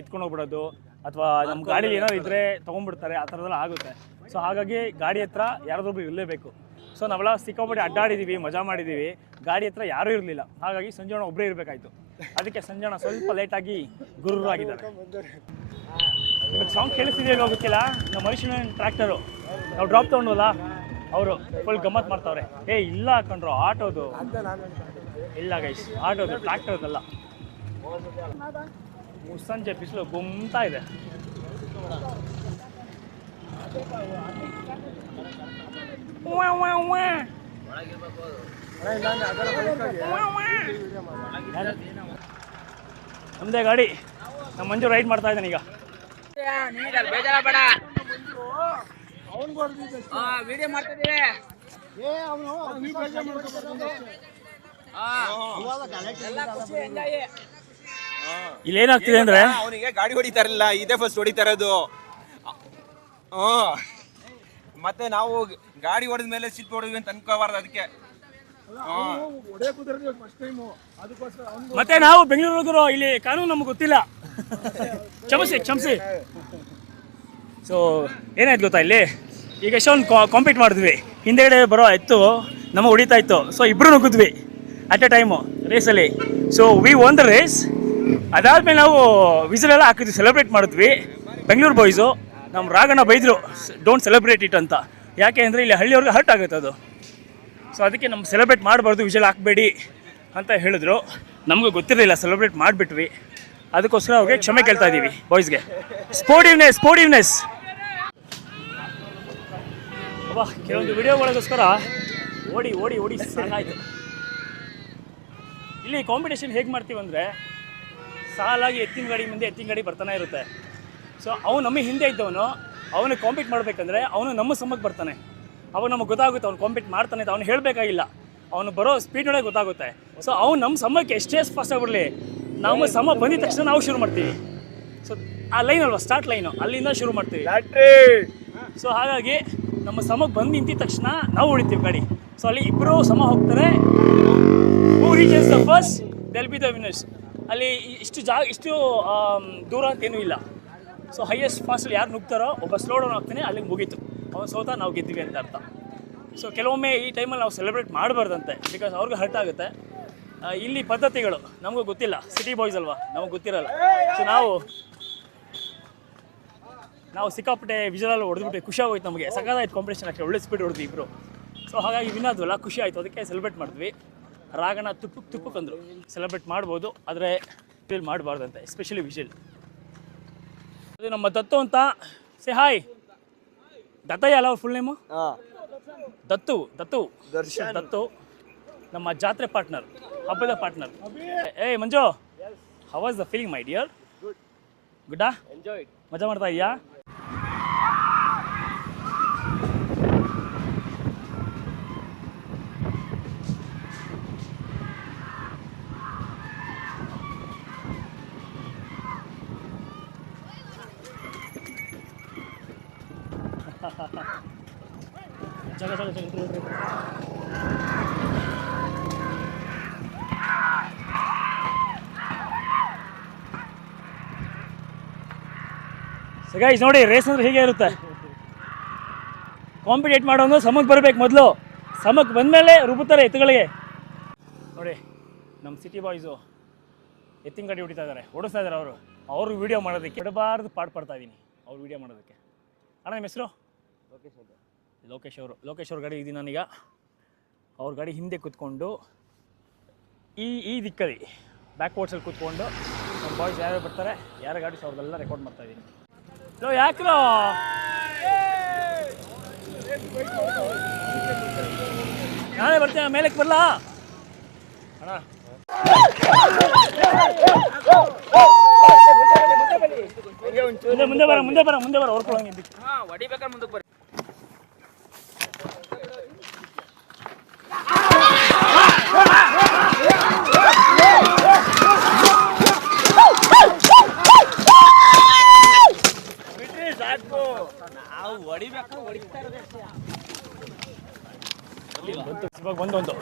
ಎತ್ಕೊಂಡು ಹೋಗ್ಬಿಡೋದು, ಅಥವಾ ನಮ್ಮ ಗಾಡೀಲಿ ಏನಾದ್ರು ಇದ್ರೆ ತೊಗೊಂಡ್ಬಿಡ್ತಾರೆ, ಆ ಥರದೆಲ್ಲ ಆಗುತ್ತೆ. ಸೊ ಹಾಗಾಗಿ ಗಾಡಿ ಹತ್ರ ಯಾರಾದ್ರೊಬ್ರು ಇರಲೇಬೇಕು. ಸೊ ನಾವೆಲ್ಲ ಸಿಕ್ಕಾಪಟ್ಟೆ ಅಡ್ಡಾಡಿದ್ದೀವಿ, ಮಜಾ ಮಾಡಿದ್ದೀವಿ. ಗಾಡಿ ಹತ್ರ ಯಾರೂ ಇರಲಿಲ್ಲ. ಹಾಗಾಗಿ ಸಂಜೋಣ ಒಬ್ಬರೇ ಇರಬೇಕಾಯ್ತು. ಅದಕ್ಕೆ ಸಂಜೋಣ ಸ್ವಲ್ಪ ಲೇಟಾಗಿ ಗುರುರಾಗಿದ್ದಾರೆ. ನಿಮಗೆ ಸಾಂಗ್ ಕೇಳಿಸ್ತಿದೆಯೋ ಗೊತ್ತಿಲ್ಲ. ನಮ್ಮ ಮನುಷ್ಯನ ಟ್ರ್ಯಾಕ್ಟರು ನಾವು ಡ್ರಾಪ್ ತೊಗೊಂಡಲ್ಲ, ಅವರು ಫುಲ್ ಗಮ್ಮತ್ ಮಾಡ್ತಾವ್ರೆ. ಇಲ್ಲ ಹಾಕೊಂಡ್ರು ಆಟೋದು. ಇಲ್ಲ ಗೈಸ್, ಆಟೋದು, ಟ್ರ್ಯಾಕ್ಟರ್ದಲ್ಲ. ಮುಸ್ಸಂಜೆ ಬಿಸಿಲು ಗುಮ್ತಾ ಇದೆ. ನಮ್ದೇ ಗಾಡಿ. ನಮ್ಮ ಮಂಜು ರೈಡ್ ಮಾಡ್ತಾ ಇದ್ದಾನೆ ಈಗ. ಬೇಜಾರ ವಿಡಿಯೋ ಮಾಡ್ತಿದ್ದೀವಿ. ಇಲ್ಲಿ ಏನಾಗ್ತಿದೆ ಅಂದ್ರೆ, ಅವನಿಗೆ ಗಾಡಿ ಹೊಡಿತಾರಲ್ಲ, ಇದೇ ಫಸ್ಟ್ ಹೊಡಿತಾ ಇರೋದು. ಮತ್ತೆ ನಾವು ಗಾಡಿ ಹೊಡೆದ ಮೇಲೆ ಸಿಟ್ಟು ಹೊಡಿದ್ವಿ ಅಂತ ಅನ್ಕೋಬಾರ್ದು. ಅದಕ್ಕೆ ಮತ್ತೆ ನಾವು ಬೆಂಗಳೂರು, ಇಲ್ಲಿ ಕಾನೂನು ನಮ್ಗೆ ಗೊತ್ತಿಲ್ಲ. ಕ್ಷಮಿಸಿ. ಸೊ ಏನಾಯ್ತು ಗೊತ್ತಾ, ಇಲ್ಲಿ ಈಗ ಎಷ್ಟೊಂದು ಕಾಂಪೀಟ್ ಮಾಡಿದ್ವಿ. ಹಿಂದೆಗಡೆ ಬರೋ ಎತ್ತು ನಮ್ಮ ಹೊಡಿತಾ ಇತ್ತು. ಸೊ ಇಬ್ಬರು ನುಗ್ಗಿದ್ವಿ ಅಟ್ ಎ ಟೈಮು ರೇಸಲ್ಲಿ. So we won the race. ಅದಾದ್ಮೇಲೆ ನಾವು ವಿಸಿಲೆಲ್ಲ ಹಾಕಿದ್ವಿ, ಸೆಲೆಬ್ರೇಟ್ ಮಾಡಿದ್ವಿ. ಬೆಂಗಳೂರು ಬಾಯ್ಸು ನಮ್ಮ ರಾಗಣ್ಣ ಬೈದರು, ಡೋಂಟ್ ಸೆಲೆಬ್ರೇಟ್ ಇಟ್ ಅಂತ. ಯಾಕೆ ಅಂದರೆ ಇಲ್ಲಿ ಹಳ್ಳಿಯವ್ರಿಗೆ ಹರ್ಟ್ ಆಗುತ್ತೆ ಅದು. ಸೊ ಅದಕ್ಕೆ ನಮ್ಮ ಸೆಲೆಬ್ರೇಟ್ ಮಾಡಬಾರ್ದು, ವಿಷಲ್ ಹಾಕಬೇಡಿ ಅಂತ ಹೇಳಿದ್ರು. ನಮಗೂ ಗೊತ್ತಿರಲಿಲ್ಲ, ಸೆಲೆಬ್ರೇಟ್ ಮಾಡಿಬಿಟ್ವಿ. ಅದಕ್ಕೋಸ್ಕರ ಅವ್ರಿಗೆ ಕ್ಷಮೆ ಕೇಳ್ತಾ ಇದ್ದೀವಿ ಬಾಯ್ಸ್ಗೆ. ಸ್ಪೋರ್ಟಿವ್ನೆಸ್. ಅಬ್ಬಾ, ಕೆಲವೊಂದು ವಿಡಿಯೋಗಳಿಗೋಸ್ಕರ ಓಡಿ ಸಾಕಾಯಿತು. ಇಲ್ಲಿ ಕಾಂಪಿಟೇಷನ್ ಹೇಗೆ ಮಾಡ್ತೀವಿ ಅಂದರೆ, ಸಾಲಾಗಿ ಎತ್ತಿನ ಗಾಡಿ ಬರ್ತಾನೆ ಇರುತ್ತೆ. ಸೊ ಅವನು ನಮ್ಮ ಹಿಂದೆ ಇದ್ದವನು, ಅವನು ಕಾಂಪೀಟ್ ಮಾಡಬೇಕಂದ್ರೆ ಅವನು ನಮ್ಮ ಸಮಕ್ಕೆ ಬರ್ತಾನೆ. ಅವಾಗ ನಮಗೆ ಗೊತ್ತಾಗುತ್ತೆ ಅವ್ನು ಕಾಂಪೀಟ್ ಮಾಡ್ತಾನೆ ಅಂತ. ಅವ್ನು ಹೇಳಬೇಕಾಗಿಲ್ಲ, ಅವನು ಬರೋ ಸ್ಪೀಡೊಳಗೆ ಗೊತ್ತಾಗುತ್ತೆ. ಸೊ ಅವ್ನು ನಮ್ಮ ಸಮಕ್ಕೆ ಎಷ್ಟೇ ಫಾಸ್ಟ್ ಆಗಿರಲಿ, ನಾವು ಸಮ ಬಂದಿದ ತಕ್ಷಣ ನಾವು ಶುರು ಮಾಡ್ತೀವಿ. ಸೊ ಆ ಲೈನ್ ಅಲ್ವಾ, ಸ್ಟಾರ್ಟ್ ಲೈನು, ಅಲ್ಲಿಂದ ಶುರು ಮಾಡ್ತೀವಿ. ಸೊ ಹಾಗಾಗಿ ನಮ್ಮ ಸಮಕ್ಕೆ ಬಂದು ನಿಂತಿದ ತಕ್ಷಣ ನಾವು ಹೊಡಿತೀವಿ ಗಾಡಿ. ಸೊ ಅಲ್ಲಿ ಇಬ್ಬರು ಸಮ ಹೋಗ್ತಾರೆ. Who reaches the first they'll be the winners. ಅಲ್ಲಿ ಇಷ್ಟು ದೂರ ಅಂತೇನೂ ಇಲ್ಲ. ಸೊ ಹೈಯೆಸ್ಟ್ ಫಾಸ್ಟಲ್ಲಿ ಯಾರು ನುಗ್ತಾರೋ, ಒಬ್ಬ ಸ್ಲೋ ಡೌನ್ ಆಗ್ತಾನೆ, ಅಲ್ಲಿಗೆ ಮುಗೀತು. ಅವನು ಸೋತ, ನಾವು ಗೆದ್ದಿವಿ ಅಂತ ಅರ್ಥ. ಸೊ ಕೆಲವೊಮ್ಮೆ ಈ ಟೈಮಲ್ಲಿ ನಾವು ಸೆಲೆಬ್ರೇಟ್ ಮಾಡಬಾರ್ದಂತೆ, ಬಿಕಾಸ್ ಅವ್ರಿಗೆ ಹರ್ಟ್ ಆಗುತ್ತೆ. ಇಲ್ಲಿ ಪದ್ಧತಿಗಳು ನಮಗೂ ಗೊತ್ತಿಲ್ಲ, ಸಿಟಿ ಬಾಯ್ಸ್ ಅಲ್ವಾ, ನಮಗೆ ಗೊತ್ತಿರಲ್ಲ. ಸೊ ನಾವು ಸಿಕ್ಕಾಪಟ್ಟೆ ವಿಜುವಲ್ ಹೊಡೆದ್ಬಿಟ್ಟು ಖುಷಿ ಆಗೋಯ್ತು ನಮಗೆ. ಸಕ್ಕತ್ತಾಯ್ತು ಕಾಂಪಿಟೇಷನ್. ಅಷ್ಟೇ ಒಳ್ಳೆ ಸ್ಪೀಡ್ ಹೊಡೆದ್ವಿ ಇಬ್ಬರು. ಸೊ ಹಾಗಾಗಿ ವಿನ್ ಆದ್ವಲ್ಲ, ಖುಷಿ ಆಯಿತು. ಅದಕ್ಕೆ ಸೆಲೆಬ್ರೇಟ್ ಮಾಡಿದ್ವಿ. ರಾಗಣ ತುಪ್ಪಕ್ಕೆ ಅಂದರು, ಸೆಲೆಬ್ರೇಟ್ ಮಾಡ್ಬೋದು, ಆದರೆ ಫೀಲ್ ಮಾಡಬಾರ್ದಂತೆ, ಎಸ್ಪೆಷಲಿ ವಿಜುವಲ್. ಅದು ನಮ್ಮ ದತ್ತು ಅಂತ. Say hi. ದತ್ತಯ್ಯ ಅಲ್ಲ ಅವ್ರ ಫುಲ್ ನೇಮು? ದತ್ತು ನಮ್ಮ ಜಾತ್ರೆ ಪಾರ್ಟ್ನರ್, ಹಬ್ಬದ partner. Manju, how was the feeling my dear? ಗುಡ್ಡಾ? ಮಜಾ ಮಾಡ್ತಾ ಇದೆಯಾ? ಸೊ ಗೈಸ್ ನೋಡಿ, ರೇಸ್ ಅಂದ್ರೆ ಹೀಗೆ ಇರುತ್ತೆ. ಕಾಂಪಿಟೇಟ್ ಮಾಡೋನು ಸಮಕ್ಕೆ ಬರಬೇಕು. ಮೊದಲು ಸಮಕ್ಕೆ ಬಂದಮೇಲೆ ರುಬುತ್ತಾರೆ ಎತ್ತುಗಳಿಗೆ. ನೋಡಿ ನಮ್ಮ ಸಿಟಿ ಬಾಯ್ಸು ಎತ್ತಿನ ಗಾಡಿ ಓಡಿಸ್ತಾ ಇದ್ದಾರೆ. ಅವರು ವೀಡಿಯೋ ಮಾಡೋದಕ್ಕೆ ಬಿಡಬಾರ್ದು ಪಾಡ್ಪಡ್ತಾ ಇದ್ದೀನಿ, ಅವ್ರು ವೀಡಿಯೋ ಮಾಡೋದಕ್ಕೆ. ಅಣ್ಣ ನಿಮ್ಮ ಹೆಸರು? ಲೋಕೇಶ್ ಅವ್ರ ಗಾಡಿ ಇದ್ದೀನಿ ನಾನೀಗ. ಅವ್ರ ಗಾಡಿ ಹಿಂದೆ ಕೂತ್ಕೊಂಡು ಈ ದಿಕ್ಕಲ್ಲಿ ಬ್ಯಾಕ್ವರ್ಡ್ಸಲ್ಲಿ ಕೂತ್ಕೊಂಡು ನಮ್ಮ ಬಾಯ್ಸ್ ಯಾರ್ಯಾರು ಬರ್ತಾರೆ, ಯಾರ ಗಾಡಿ ಅವ್ರದ್ದೆಲ್ಲ ರೆಕಾರ್ಡ್ ಮಾಡ್ತಾ ಇದ್ದೀನಿ. ಯಾಕ್ರೋ ನಾನೇ ಬರ್ತೀನಿ, ಮೇಲಕ್ಕೆ ಬರಲಾ ಅಣ್ಣ? ಮುಂದೆ ಬರ ಹೊರ್ಕೊಳ್ಳಂಗೆ ಹೊಡಿಬೇಕಾದ್ರೆ ಮುಂದಕ್ಕೆ ಬರ್ರಿ. ಒಂದೊಂದು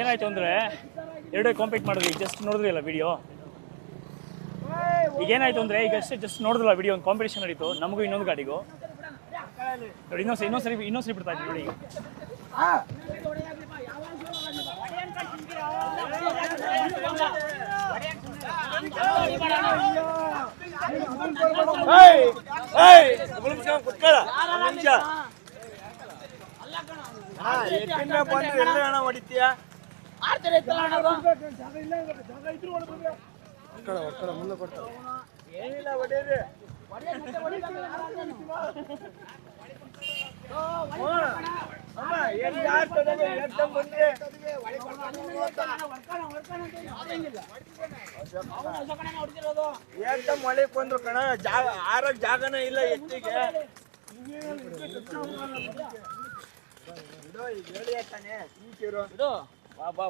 ಏನಾಯ್ತು ಅಂದರೆ ಎರಡೇ ಕಾಂಪೀಟ್ ಮಾಡಿದ್ವಿ. ಜಸ್ಟ್ ನೋಡಿದ್ರಲ್ಲ ವಿಡಿಯೋ. ಈಗ ಏನಾಯ್ತು ಅಂದರೆ ಈಗ ಜಸ್ಟ್ ನೋಡಿದ್ರಲ್ಲ ವಿಡಿಯೋ, ಒಂದು ಕಾಂಪಿಟೇಷನ್ ನಡೀತು ನಮಗೂ ಇನ್ನೊಂದು ಗಾಡಿಗೂ. ನೋಡಿ ಇನ್ನೊಂದ್ಸರಿ ಬಿಡ್ತಾ ಇದ್ವಿ ನೋಡಿ. ಮಳೆ ಬಂದ್ರು ಕಣ, ಆರಕ್ ಜಾಗನೇ ಇಲ್ಲ ಎತ್ತಿಗೆ.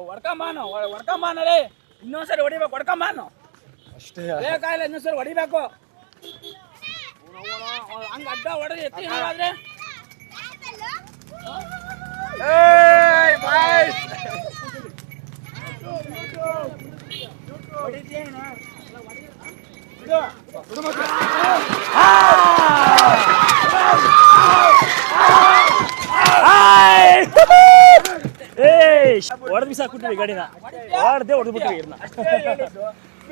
ಹೊಡ್ಕೊಂಬಾನರೇ, ಇನ್ನೊಂದ್ಸರಿ ಹೊಡಿಬೇಕು. ಹೊಡ್ಕೊಂಬಾನು ಅಷ್ಟೇ, ಬೇಕಾಗಿಲ್ಲ ಇನ್ನೊಂದ್ಸರಿ ಹೊಡಿಬೇಕು. ಹಂಗ ಅಡ್ಡ ಹೊಡೆದು ಎತ್ತಿ ಹಾಗಾದ್ರೆ ಹೊಡೆದ್ ಬಿಸಾಕ್ ಬಿಟ್ಟಿವಿ ಗಾಡಿನ, ಹೊಡೆದು ಬಿಟ್ಟಿವಿ ಇರ್ನ.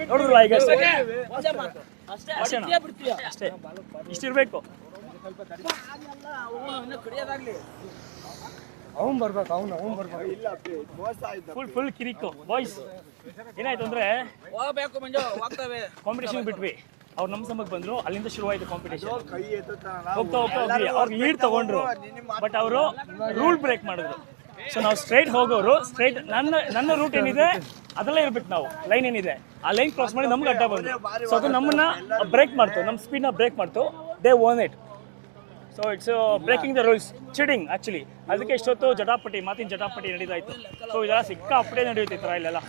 ನೋಡಿದ್ರಲ್ಲ ಈಗ ಅಷ್ಟೇ, ಇಷ್ಟಿರ್ಬೇಕು. ಅವ್ನು ಬರ್ಬೇಕು. ಫುಲ್ ಕಿರಿಕು ಬಾಯ್ಸ್. ಏನಾಯ್ತು ಅಂದ್ರೆ ಹೋಗ್ಬೇಕು ಮಂಜು, ಹೋಗ್ತವೆ. ಕಾಂಪಿಟೇಷನ್ ಬಿಟ್ವಿ. ಅವ್ರು ನಮ್ಮ ಸಂಬಂಧಕ್ಕೆ ಬಂದರು, ಅಲ್ಲಿಂದ ಶುರುವಾಯಿತು ಕಾಂಪಿಟೇಷನ್. ಹೋಗ್ತಾ ಅವ್ರಿಗೆ ಲೀಡ್ ತಗೊಂಡ್ರು, ಬಟ್ ಅವರು ರೂಲ್ ಬ್ರೇಕ್ ಮಾಡಿದ್ರು. ಸೊ ನಾವು ಸ್ಟ್ರೈಟ್ ಹೋಗೋರು, ಸ್ಟ್ರೈಟ್ ನನ್ನ ರೂಟ್ ಏನಿದೆ ಅದರಲ್ಲೇ ಇರ್ಬೇಕು ನಾವು. ಲೈನ್ ಏನಿದೆ ಆ ಲೈನ್ ಕ್ರಾಸ್ ಮಾಡಿ ನಮ್ಗೆ ಅಡ್ಡ ಬಂದರು. ಸೊ ಅದು ನಮ್ಮನ್ನ ಬ್ರೇಕ್ ಮಾಡ್ತು, ನಮ್ಮ ಸ್ಪೀಡ್ನ ಬ್ರೇಕ್ ಮಾಡ್ತು. They own it. So it's breaking the rules, cheating actually. ಅದಕ್ಕೆ ಇಷ್ಟೊತ್ತು ಜಟಾಪಟಿ, ಮಾತಿನ ಜಟಾಪಟಿ ನಡೀತಾಯಿತ್ತು. ಸೊ ಇದೆಲ್ಲ ಸಿಕ್ಕಾಪಟ್ಟೆ ನಡೆಯುತ್ತೆ ಈ ಥರ ಇಲ್ಲೆಲ್ಲ.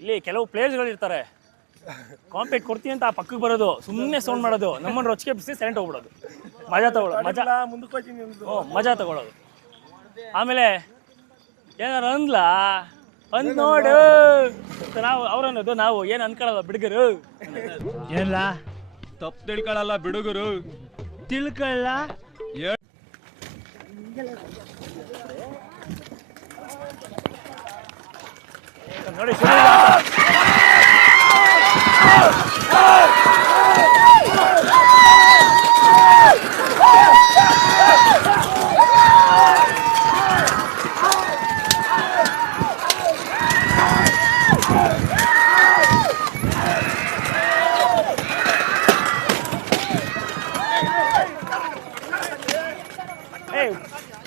ಇಲ್ಲಿ ಕೆಲವು ಪ್ಲೇಯರ್ಸ್ಗಳು ಇರ್ತಾರೆ, ಕಾಂಪೀಟ್ ಕೊಡ್ತೀನಿ ಅಂತ ಆ ಪಕ್ಕಕ್ಕೆ ಬರೋದು, ಸುಮ್ಮನೆ ಸೌಂಡ್ ಮಾಡೋದು, ನಮ್ಮನ್ನು ರೊಚ್ಚಿಗೆ ಬಿಸಿ ಸೈಲೆಂಟ್ ಹೋಗ್ಬಿಡೋದು, ಮಜಾ ತಗೊಳ್ಳೋದು. ಆಮೇಲೆ ಏನಾರು ಅಂದ್ ನೋಡು ನಾವು ಅವ್ರನ್ನೋದು, ನಾವು ಏನು ಅನ್ಕೊಳ್ಳಲ್ಲ ಬಿಡುಗರು. ಏನಿಲ್ಲ ತಪ್ಪು ತಿಳ್ಕೊಳ್ಳಲ್ಲ ಬಿಡುಗರು, ತಿಳ್ಕೊಳ್ಳ. ನೋಡಿ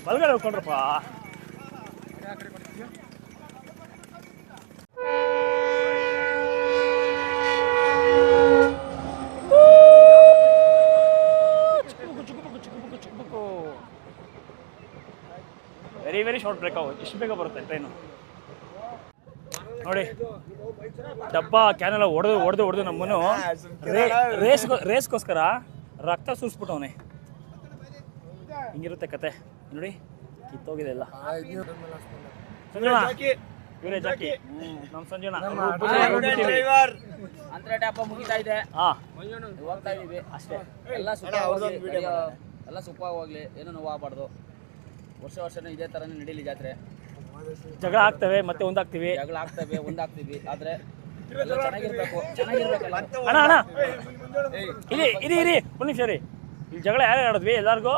ಬಲ್ಗಡೆ ಹೋಗ್ಕೊಂಡ್ರಪ್ಪ. ವೆರಿ ಶಾರ್ಟ್ ಬ್ರೇಕ್ ಆಗುತ್ತೆ. ಇಷ್ಟು ಬೇಗ ಬರುತ್ತೆ ಟ್ರೈನು. ನೋಡಿ ಡಬ್ಬ ಕ್ಯಾನೆಲ್ಲ ಹೊಡೆದು ನಮ್ಮನ್ನು ರೇಸ್ಗೋಸ್ಕರ ರಕ್ತ ಸುರಿಸ್ಬಿಟ್ಟವನೆ. ಹಿಂಗಿರುತ್ತೆ ಕತೆ ನೋಡಿ, ಕಿತ್ತೋಗಿದೆ ಎಲ್ಲ. ಇವರೇ ಜಾಕಿ, ನಮ್ಮ ಸಂಜೀವನ ಮುಗಿತಾ ಇದೆ, ಹೋಗ್ತಾ ಇದೀವಿ ಅಷ್ಟೇ. ಎಲ್ಲ ಸುಖವಾಗಲಿ, ಏನೂ ನೋವಾಗಬಾರ್ದು. ವರ್ಷನೂ ಇದೇ ಥರನೇ ನಡೀಲಿ ಜಾತ್ರೆ. ಜಗಳ ಆಗ್ತವೆ, ಮತ್ತೆ ಒಂದಾಗ್ತೀವಿ, ಆದರೆ ಅಣ್ಣ ಇರಿ ಒಂದು ನಿಮಿಷ ರೀ. ಇಲ್ಲಿ ಜಗಳ ಯಾರು ಆಡಿದ್ವಿ? ಎಲ್ಲರಿಗೂ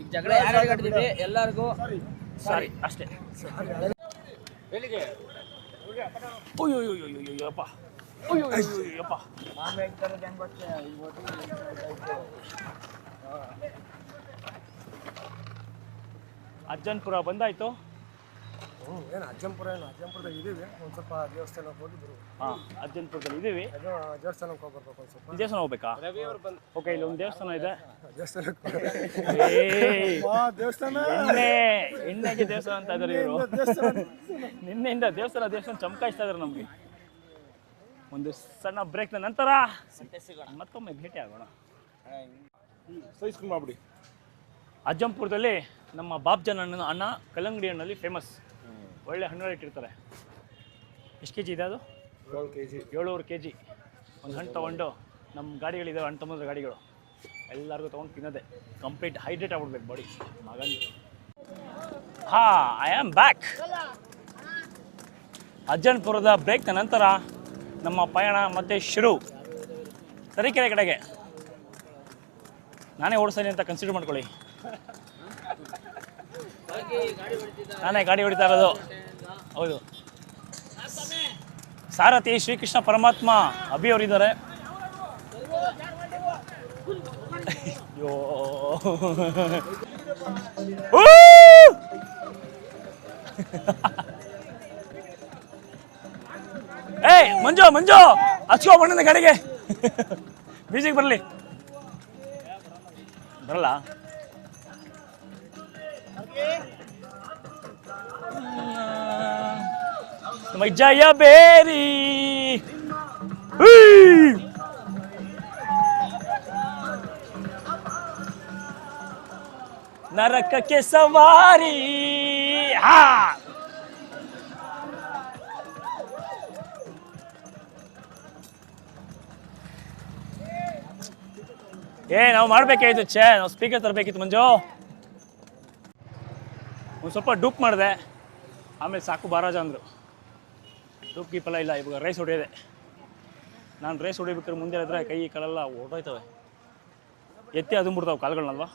ಈಗ ಜಗಳ ಯಾರು ಆಡಿದ್ವಿ, ಎಲ್ಲರಿಗೂ ಸಾರಿ ಅಷ್ಟೇ. ಅಯ್ಯಪ್ಪ ಅಜ್ಜನ್ಪುರ ಬಂದಾಯ್ತು. ಏನು ಅಜ್ಜಂಪುರದಾಗ ಇದೀವಿ, ಒಂದು ಸ್ವಲ್ಪ ದೇವಸ್ಥಾನಕ್ಕೆ ಹೋಗಿದ್ರು. ಹಾಂ, ಅಜ್ಜನ್ಪುರದಲ್ಲಿ ಇದೀವಿ. ದೇವಸ್ಥಾನಕ್ಕೆ ಹೋಗ್ಬರ್ಬೇಕು. ಒಂದು ಸ್ವಲ್ಪ ದೇವಸ್ಥಾನ ಹೋಗ್ಬೇಕಾ? ಓಕೆ, ಇಲ್ಲಿ ಒಂದು ದೇವಸ್ಥಾನ ಇದೆ. ಎಣ್ಣೆಗೆ ದೇವಸ್ಥಾನ ಅಂತ ಇದ್ದಾರೆ ಇವರು. ನಿನ್ನೆಯಿಂದ ದೇವಸ್ಥಾನ ಚಮಕಾಯಿಸ್ತಾ ಇದ್ದಾರೆ ನಮಗೆ. ಒಂದು ಸಣ್ಣ ಬ್ರೇಕ್ನ ನಂತರ ಮತ್ತೊಮ್ಮೆ ಭೇಟಿ ಆಗೋಣ. ಮಾಡ್ಬಿಡಿ. ಅಜ್ಜಂಪುರದಲ್ಲಿ ನಮ್ಮ ಬಾಬ್ಜನ್ ಅಣ್ಣ ಕಲ್ಲಂಗಡಿ ಹಣ್ಣಲ್ಲಿ ಫೇಮಸ್. ಒಳ್ಳೆ ಹಣ್ಣುಗಳು ಇಟ್ಟಿರ್ತಾರೆ. ಎಷ್ಟು ಕೆ ಜಿ ಇದೆ ಅದು? 700 kg. ಒಂದು ಹಣ್ಣು ತೊಗೊಂಡು, ನಮ್ಮ ಗಾಡಿಗಳಿದ್ದಾವೆ, ಹಣ್ಣು ತೊಗೊಂಡ್ರೆ ಗಾಡಿಗಳು ಎಲ್ಲರಿಗೂ ತೊಗೊಂಡು ತಿನ್ನೋದೆ. ಕಂಪ್ಲೀಟ್ ಹೈಡ್ರೇಟ್ ಆಗ್ಬಿಡ್ಬೇಕು ಬಾಡಿ ಮಗಂದು. I am back. ಅಜ್ಜನ್ಪುರದ ಬ್ರೇಕ್ನ ನಂತರ ನಮ್ಮ ಪಯಣ ಮತ್ತೆ ಶುರು ತರೀಕೆರೆ ಕಡೆಗೆ. ನಾನೇ ಓಡಿಸ್ತೀನಿ ಅಂತ ಕನ್ಸಿಡರ್ ಮಾಡ್ಕೊಳ್ಳಿ. ನಾನೇ ಗಾಡಿ ಹೊಡಿತಾ ಇರೋದು. ಹೌದು, ಸಾರಥಿ ಶ್ರೀಕೃಷ್ಣ ಪರಮಾತ್ಮ ಅಭಿ ಅವರಿದ್ದಾರೆ. ಅಯ್ಯೋ ಏಯ್ ಮಂಜು ಹಚ್ಕೋ ಬಣ್ಣಿಂದ ಗಾಡಿಗೆ. ಬೀಜಿಗೆ ಬರಲಿ, ಬರಲ್ಲ. ಜಯ ಬೇರಿ ನರಕಕ್ಕೆ ಸವಾರಿ. ನಾವು ಮಾಡ್ಬೇಕಾಗಿತ್ತು, ನಾವು ಸ್ಪೀಕರ್ ತರಬೇಕಿತ್ತು ಮಂಜು. ಒಂದು ಸ್ವಲ್ಪ ಡೂಪ್ ಮಾಡಿದೆ, ಆಮೇಲೆ ಸಾಕು ಬಾರಾಜ ಅಂದರು. ಗ್ರೂಪ್ ಗೀಪೆಲ್ಲ ಇಲ್ಲ, ಇವಾಗ ರೇಸ್ ಹೊಡೆಯೋದೆ. ನಾನು ರೇಸ್ ಹೊಡಿಬೇಕಾದ್ರೆ ಮುಂದೆ ಇದ್ರೆ ಕೈ ಕಾಲೆಲ್ಲ ಹೊರಟೋಯ್ತವೆ, ಎತ್ತಿ ಅದು ಬಿಡ್ತಾವೆ ಕಾಲುಗಳನ್ನಲ್ವಾ.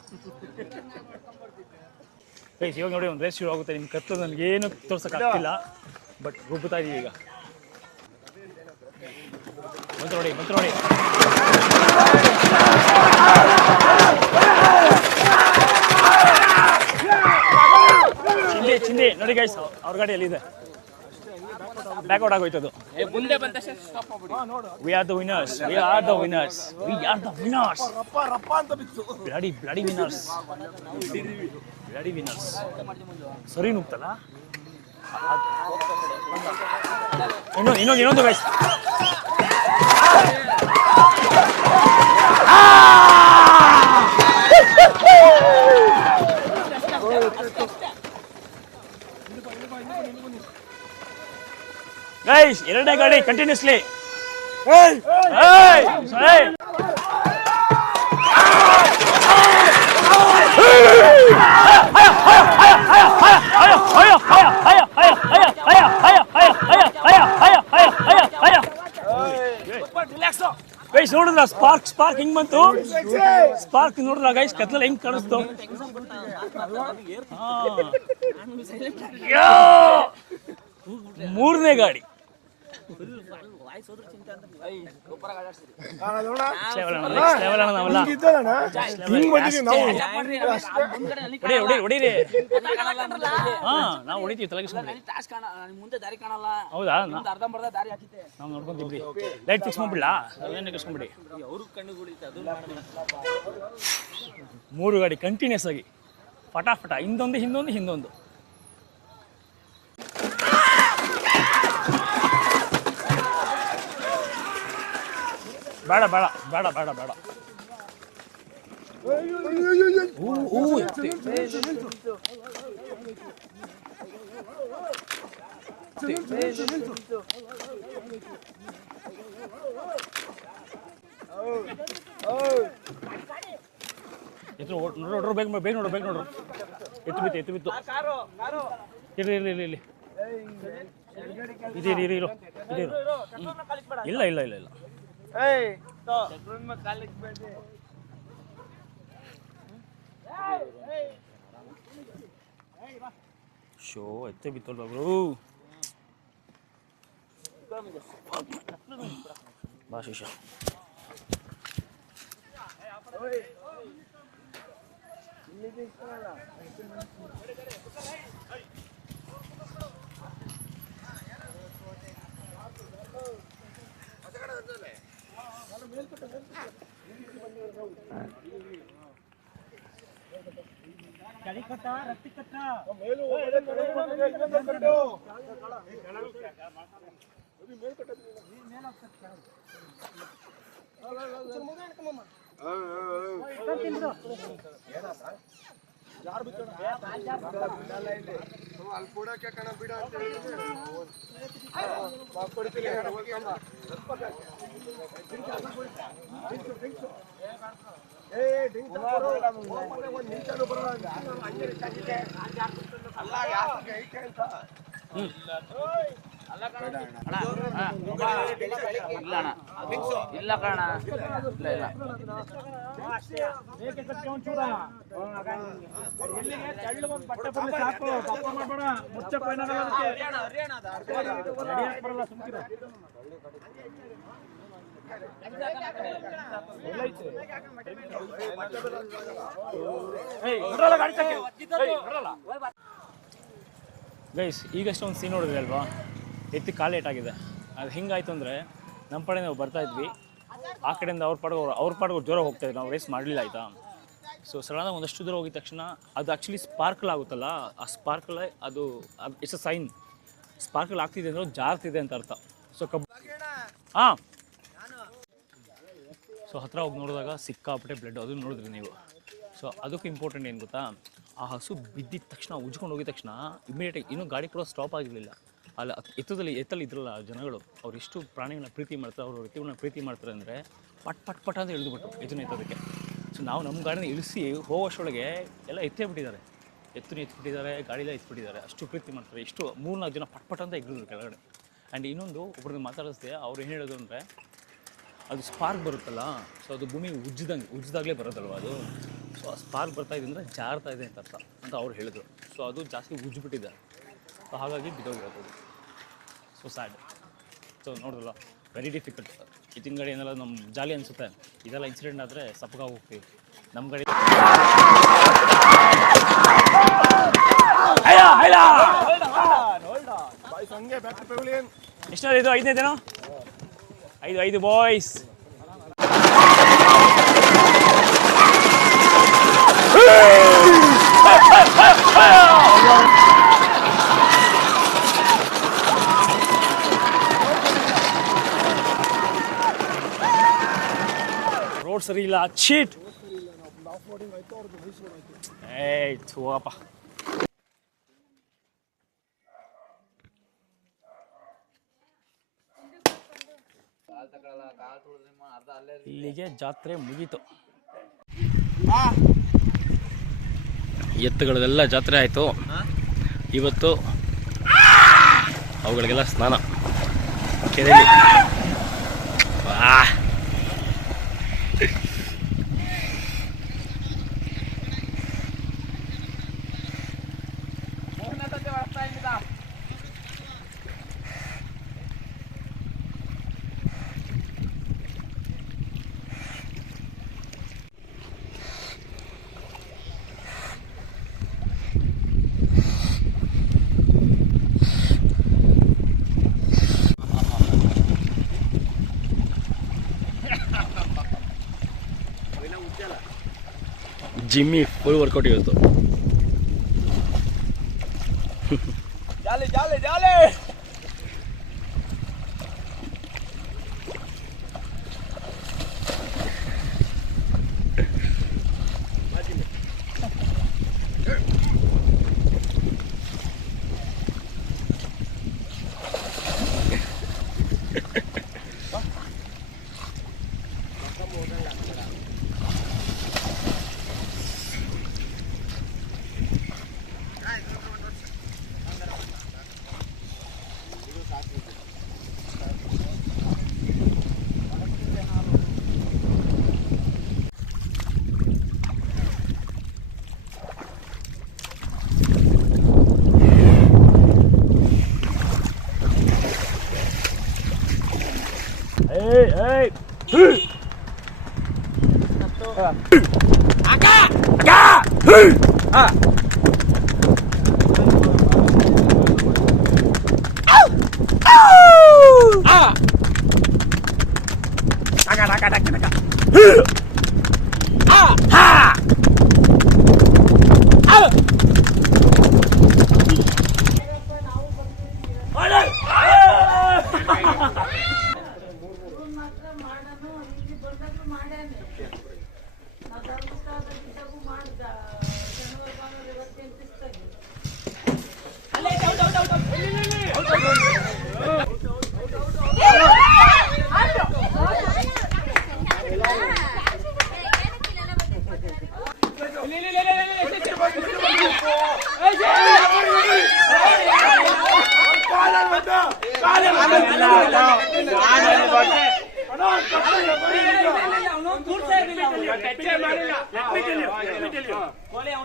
ಗೈಸ್ ಇವಾಗ ನೋಡಿ ಒಂದು ರೇಸ್ ಶುರು ಆಗುತ್ತೆ. ನಿಮ್ಮ ಕತ್ತು ನನಗೇನು ತೋರ್ಸೋಕ್ಕಾಗ್ತಿಲ್ಲ, ಬಟ್ ರುಬ್ಬುತ್ತಾ ಇದೀವಿ ಈಗ. ಬಂತು ನೋಡಿ. ಚಿಂದಿ ನೋಡಿ ಗೈಸ್, ಅವ್ರ ಗಾಡಿಯಲ್ಲಿ ಇದೆ, ಬ್ಯಾಕ್ಔಟ್ ಆಗೋಯ್ತದು. We are the winners. Bloody winners. ಸರಿ ನುಗ್ತಲ್ಲ ಇನ್ನೊಂದು ಗೈಸ್. ಗೈಸ್ ಎರಡನೇ ಗಾಡಿ ಕಂಟಿನ್ಯೂಸ್ಲಿ. ಗೈಸ್ ನೋಡಿದ್ರ ಸ್ಪಾರ್ಕ್ ಹಿಂಗ್ ಬಂತು, ಸ್ಪಾರ್ಕ್ ನೋಡಿದ್ರ ಗೈಸ್ ಕತ್ಲಲ್ಲಿ ಹೆಂಗ್ ಕಾಣಿಸ್ತು. ಮೂರನೇ ಗಾಡಿ ನಾವು ಹೊಡಿತೀವಿ ತಲೆಗಿಸ್ಕೊಂಡ್ರಿ. ಹೌದಾ, ನಾವು ನೋಡ್ಕೊಂತೀವಿ. Light fix ಮಾಡ್ಬಿಡ್ಲಾ, ಅದೇನಿಸ್ಕೊಂಡ್ಬಿಡಿ. ಮೂರು ಗಾಡಿ ಕಂಟಿನ್ಯೂಸ್ ಆಗಿ ಫಟಾಫಟ, ಹಿಂದೊಂದು. ಬೇಡ ನೋಡ್ರು, ಬೇಗ ನೋಡ್ರು. ಎತ್ತು ಬಿತ್ತು. ಇರ್ಲಿ ಇರು. ಇಲ್ಲ. ಶೋ ಎತ್ತೆ ಬಿತ್ತಲ್ವ ಬ್ರೋ. ಬಾ ಶಿಶ. ಇಲ್ಲ ಕಾಣ ಇಲ್ಲ ಗೈಸ್ ಈಗಷ್ಟೇ ಒಂದು ಸೀನ್ ನೋಡಿದ್ರಿ ಅಲ್ವಾ, ಎತ್ತಿ ಕಾಲು ಏಟಾಗಿದೆ. ಅದು ಹಿಂಗಾಯ್ತು ಅಂದರೆ ನಮ್ಮ ಕಡೆ ನಾವು ಬರ್ತಾ ಇದ್ವಿ, ಆ ಕಡೆಯಿಂದ ಅವ್ರ ಪಾಡಿಗೆ ಜೋರ ಹೋಗ್ತಾಯಿದ್ವಿ, ನಾವು ರೇಸ್ ಮಾಡಲಿಲ್ಲ ಆಯಿತಾ. ಸೊ ಸಡನ್ನಾಗಿ ಒಂದಷ್ಟು ದೂರ ಹೋಗಿದ ತಕ್ಷಣ ಅದು ಆ್ಯಕ್ಚುಲಿ ಸ್ಪಾರ್ಕಲ್ ಆಗುತ್ತಲ್ಲ, ಆ ಸ್ಪಾರ್ಕಲ್ ಅದು ಇಟ್ಸ್ ಅ ಸೈನ್. ಸ್ಪಾರ್ಕಲ್ ಆಗ್ತಿದೆ ಅಂದರೆ ಜಾರ್ತಿದೆ ಅಂತ ಅರ್ಥ. ಸೊ ಸೊ ಹತ್ರ ಹೋಗಿ ನೋಡಿದಾಗ ಸಿಕ್ಕಾಪಟ್ಟೆ ಬ್ಲಡ್, ಅದನ್ನು ನೋಡಿದ್ರಿ ನೀವು. ಸೊ ಅದಕ್ಕೂ ಇಂಪಾರ್ಟೆಂಟ್ ಏನು ಗೊತ್ತಾ, ಆ ಹಸು ಬಿದ್ದಿದ ತಕ್ಷಣ ಉಜ್ಕೊಂಡು ಹೋಗಿದ ತಕ್ಷಣ ಇಮಿಡಿಯೇಟಾಗಿ ಇನ್ನೂ ಗಾಡಿ ಕೂಡ ಸ್ಟಾಪ್ ಆಗಿರಲಿಲ್ಲ. ಅಲ್ಲಿ ಎತ್ತಲ್ಲಿ ಇದ್ರಲ್ಲ ಜನಗಳು, ಅವ್ರು ಎಷ್ಟು ಪ್ರಾಣಿಗಳನ್ನ ಪ್ರೀತಿ ಮಾಡ್ತಾರೆ, ಅವ್ರ ಎತ್ತುಗಳನ್ನ ಪ್ರೀತಿ ಮಾಡ್ತಾರೆ ಅಂದರೆ ಪಟ್ ಅಂತ ಇಳಿದುಬಿಟ್ಟು ಎತ್ತನ್ನು ಎತ್ತೋದಕ್ಕೆ. ಸೊ ನಾವು ನಮ್ಮ ಗಾಡಿನ ಇಳಿಸಿ ಹೋಗೋಷ್ಟೊಳಗೆ ಎಲ್ಲ ಎತ್ತಿಬಿಟ್ಟಿದ್ದಾರೆ, ಎತ್ತುನ ಎತ್ಬಿಟ್ಟಿದ್ದಾರೆ, ಗಾಡಿಲ್ಲ ಎತ್ಬಿಟ್ಟಿದ್ದಾರೆ. ಅಷ್ಟು ಪ್ರೀತಿ ಮಾಡ್ತಾರೆ. ಎಷ್ಟು 3-4 ಜನ ಪಟ್ ಅಂತ ಎಗ್ರಿದ್ರು ಕೆಳಗಡೆ. ಆ್ಯಂಡ್ ಇನ್ನೊಂದು ಒಬ್ರಿಗೆ ಮಾತಾಡಿಸ್ದೆ, ಅವ್ರು ಏನು ಹೇಳೋದು ಅಂದರೆ ಅದು ಸ್ಪಾರ್ಕ್ ಬರುತ್ತಲ್ಲ, ಸೊ ಅದು ಭೂಮಿ ಉಜ್ಜಿದಾಗಲೇ ಬರೋದಲ್ವ ಅದು. ಸೊ ಆ ಸ್ಪಾರ್ಕ್ ಬರ್ತಾಯಿದೆ ಅಂದರೆ ಜಾರ್ತಾ ಇದೆ ಅಂತ ಅರ್ಥ ಅಂತ ಅವ್ರು ಹೇಳಿದ್ರು. ಸೊ ಅದು ಜಾಸ್ತಿ ಉಜ್ಜಿಬಿಟ್ಟಿದೆ, ಸೊ ಹಾಗಾಗಿ ಬಿದ್ದೋಗಿರೋದು. So sad. ಸೊ ನೋಡಿದ್ರಲ್ಲ, ವೆರಿ ಡಿಫಿಕಲ್ಟ್. ಈಚಿನ ಗಾಡಿ ಏನೆಲ್ಲ ನಮ್ಮ ಜಾಲಿ ಅನಿಸುತ್ತೆ, ಇದೆಲ್ಲ ಇನ್ಸಿಡೆಂಟ್ ಆದರೆ ಸಪ್ಪಗ ಹೋಗ್ತೀವಿ. ನಮ್ಮ ಗಾಡಿ ಎಷ್ಟೋ ಇದು 5ನೇ ದಿನ 5 ಬಾಯ್ಸ್. ರೋಡ್ ಸರಿ ಇಲ್ಲ, ಚೀಟ್. ಹೋಗಪ್ಪ. ಇಲ್ಲಿಗೆ ಜಾತ್ರೆ ಮುಗೀತು. ಎತ್ತುಗಳದೆಲ್ಲ ಜಾತ್ರೆ ಆಯಿತು. ಇವತ್ತು ಅವುಗಳಿಗೆಲ್ಲ ಸ್ನಾನ ಕೆರೆಯಲ್ಲಿ. ಜಿಮ್ಮಿ ಫುಲ್ ವರ್ಕೌಟ್ ಇವತ್ತು. ಜಾಲಿ ಜಾಲಿ ಜಾಲಿ.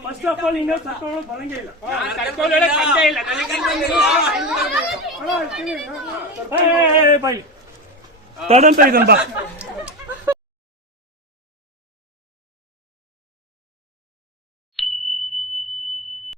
ಫಸ್ಟ್ ಆಫ್ ಆಲ್ ಹಿಂಗೆ ಕರ್ಕೊಂಡು ಬರಂಗೇ ಇಲ್ಲ. ಬಾಯಿ ತಡಂತ ಇದನ್ ಬಾ.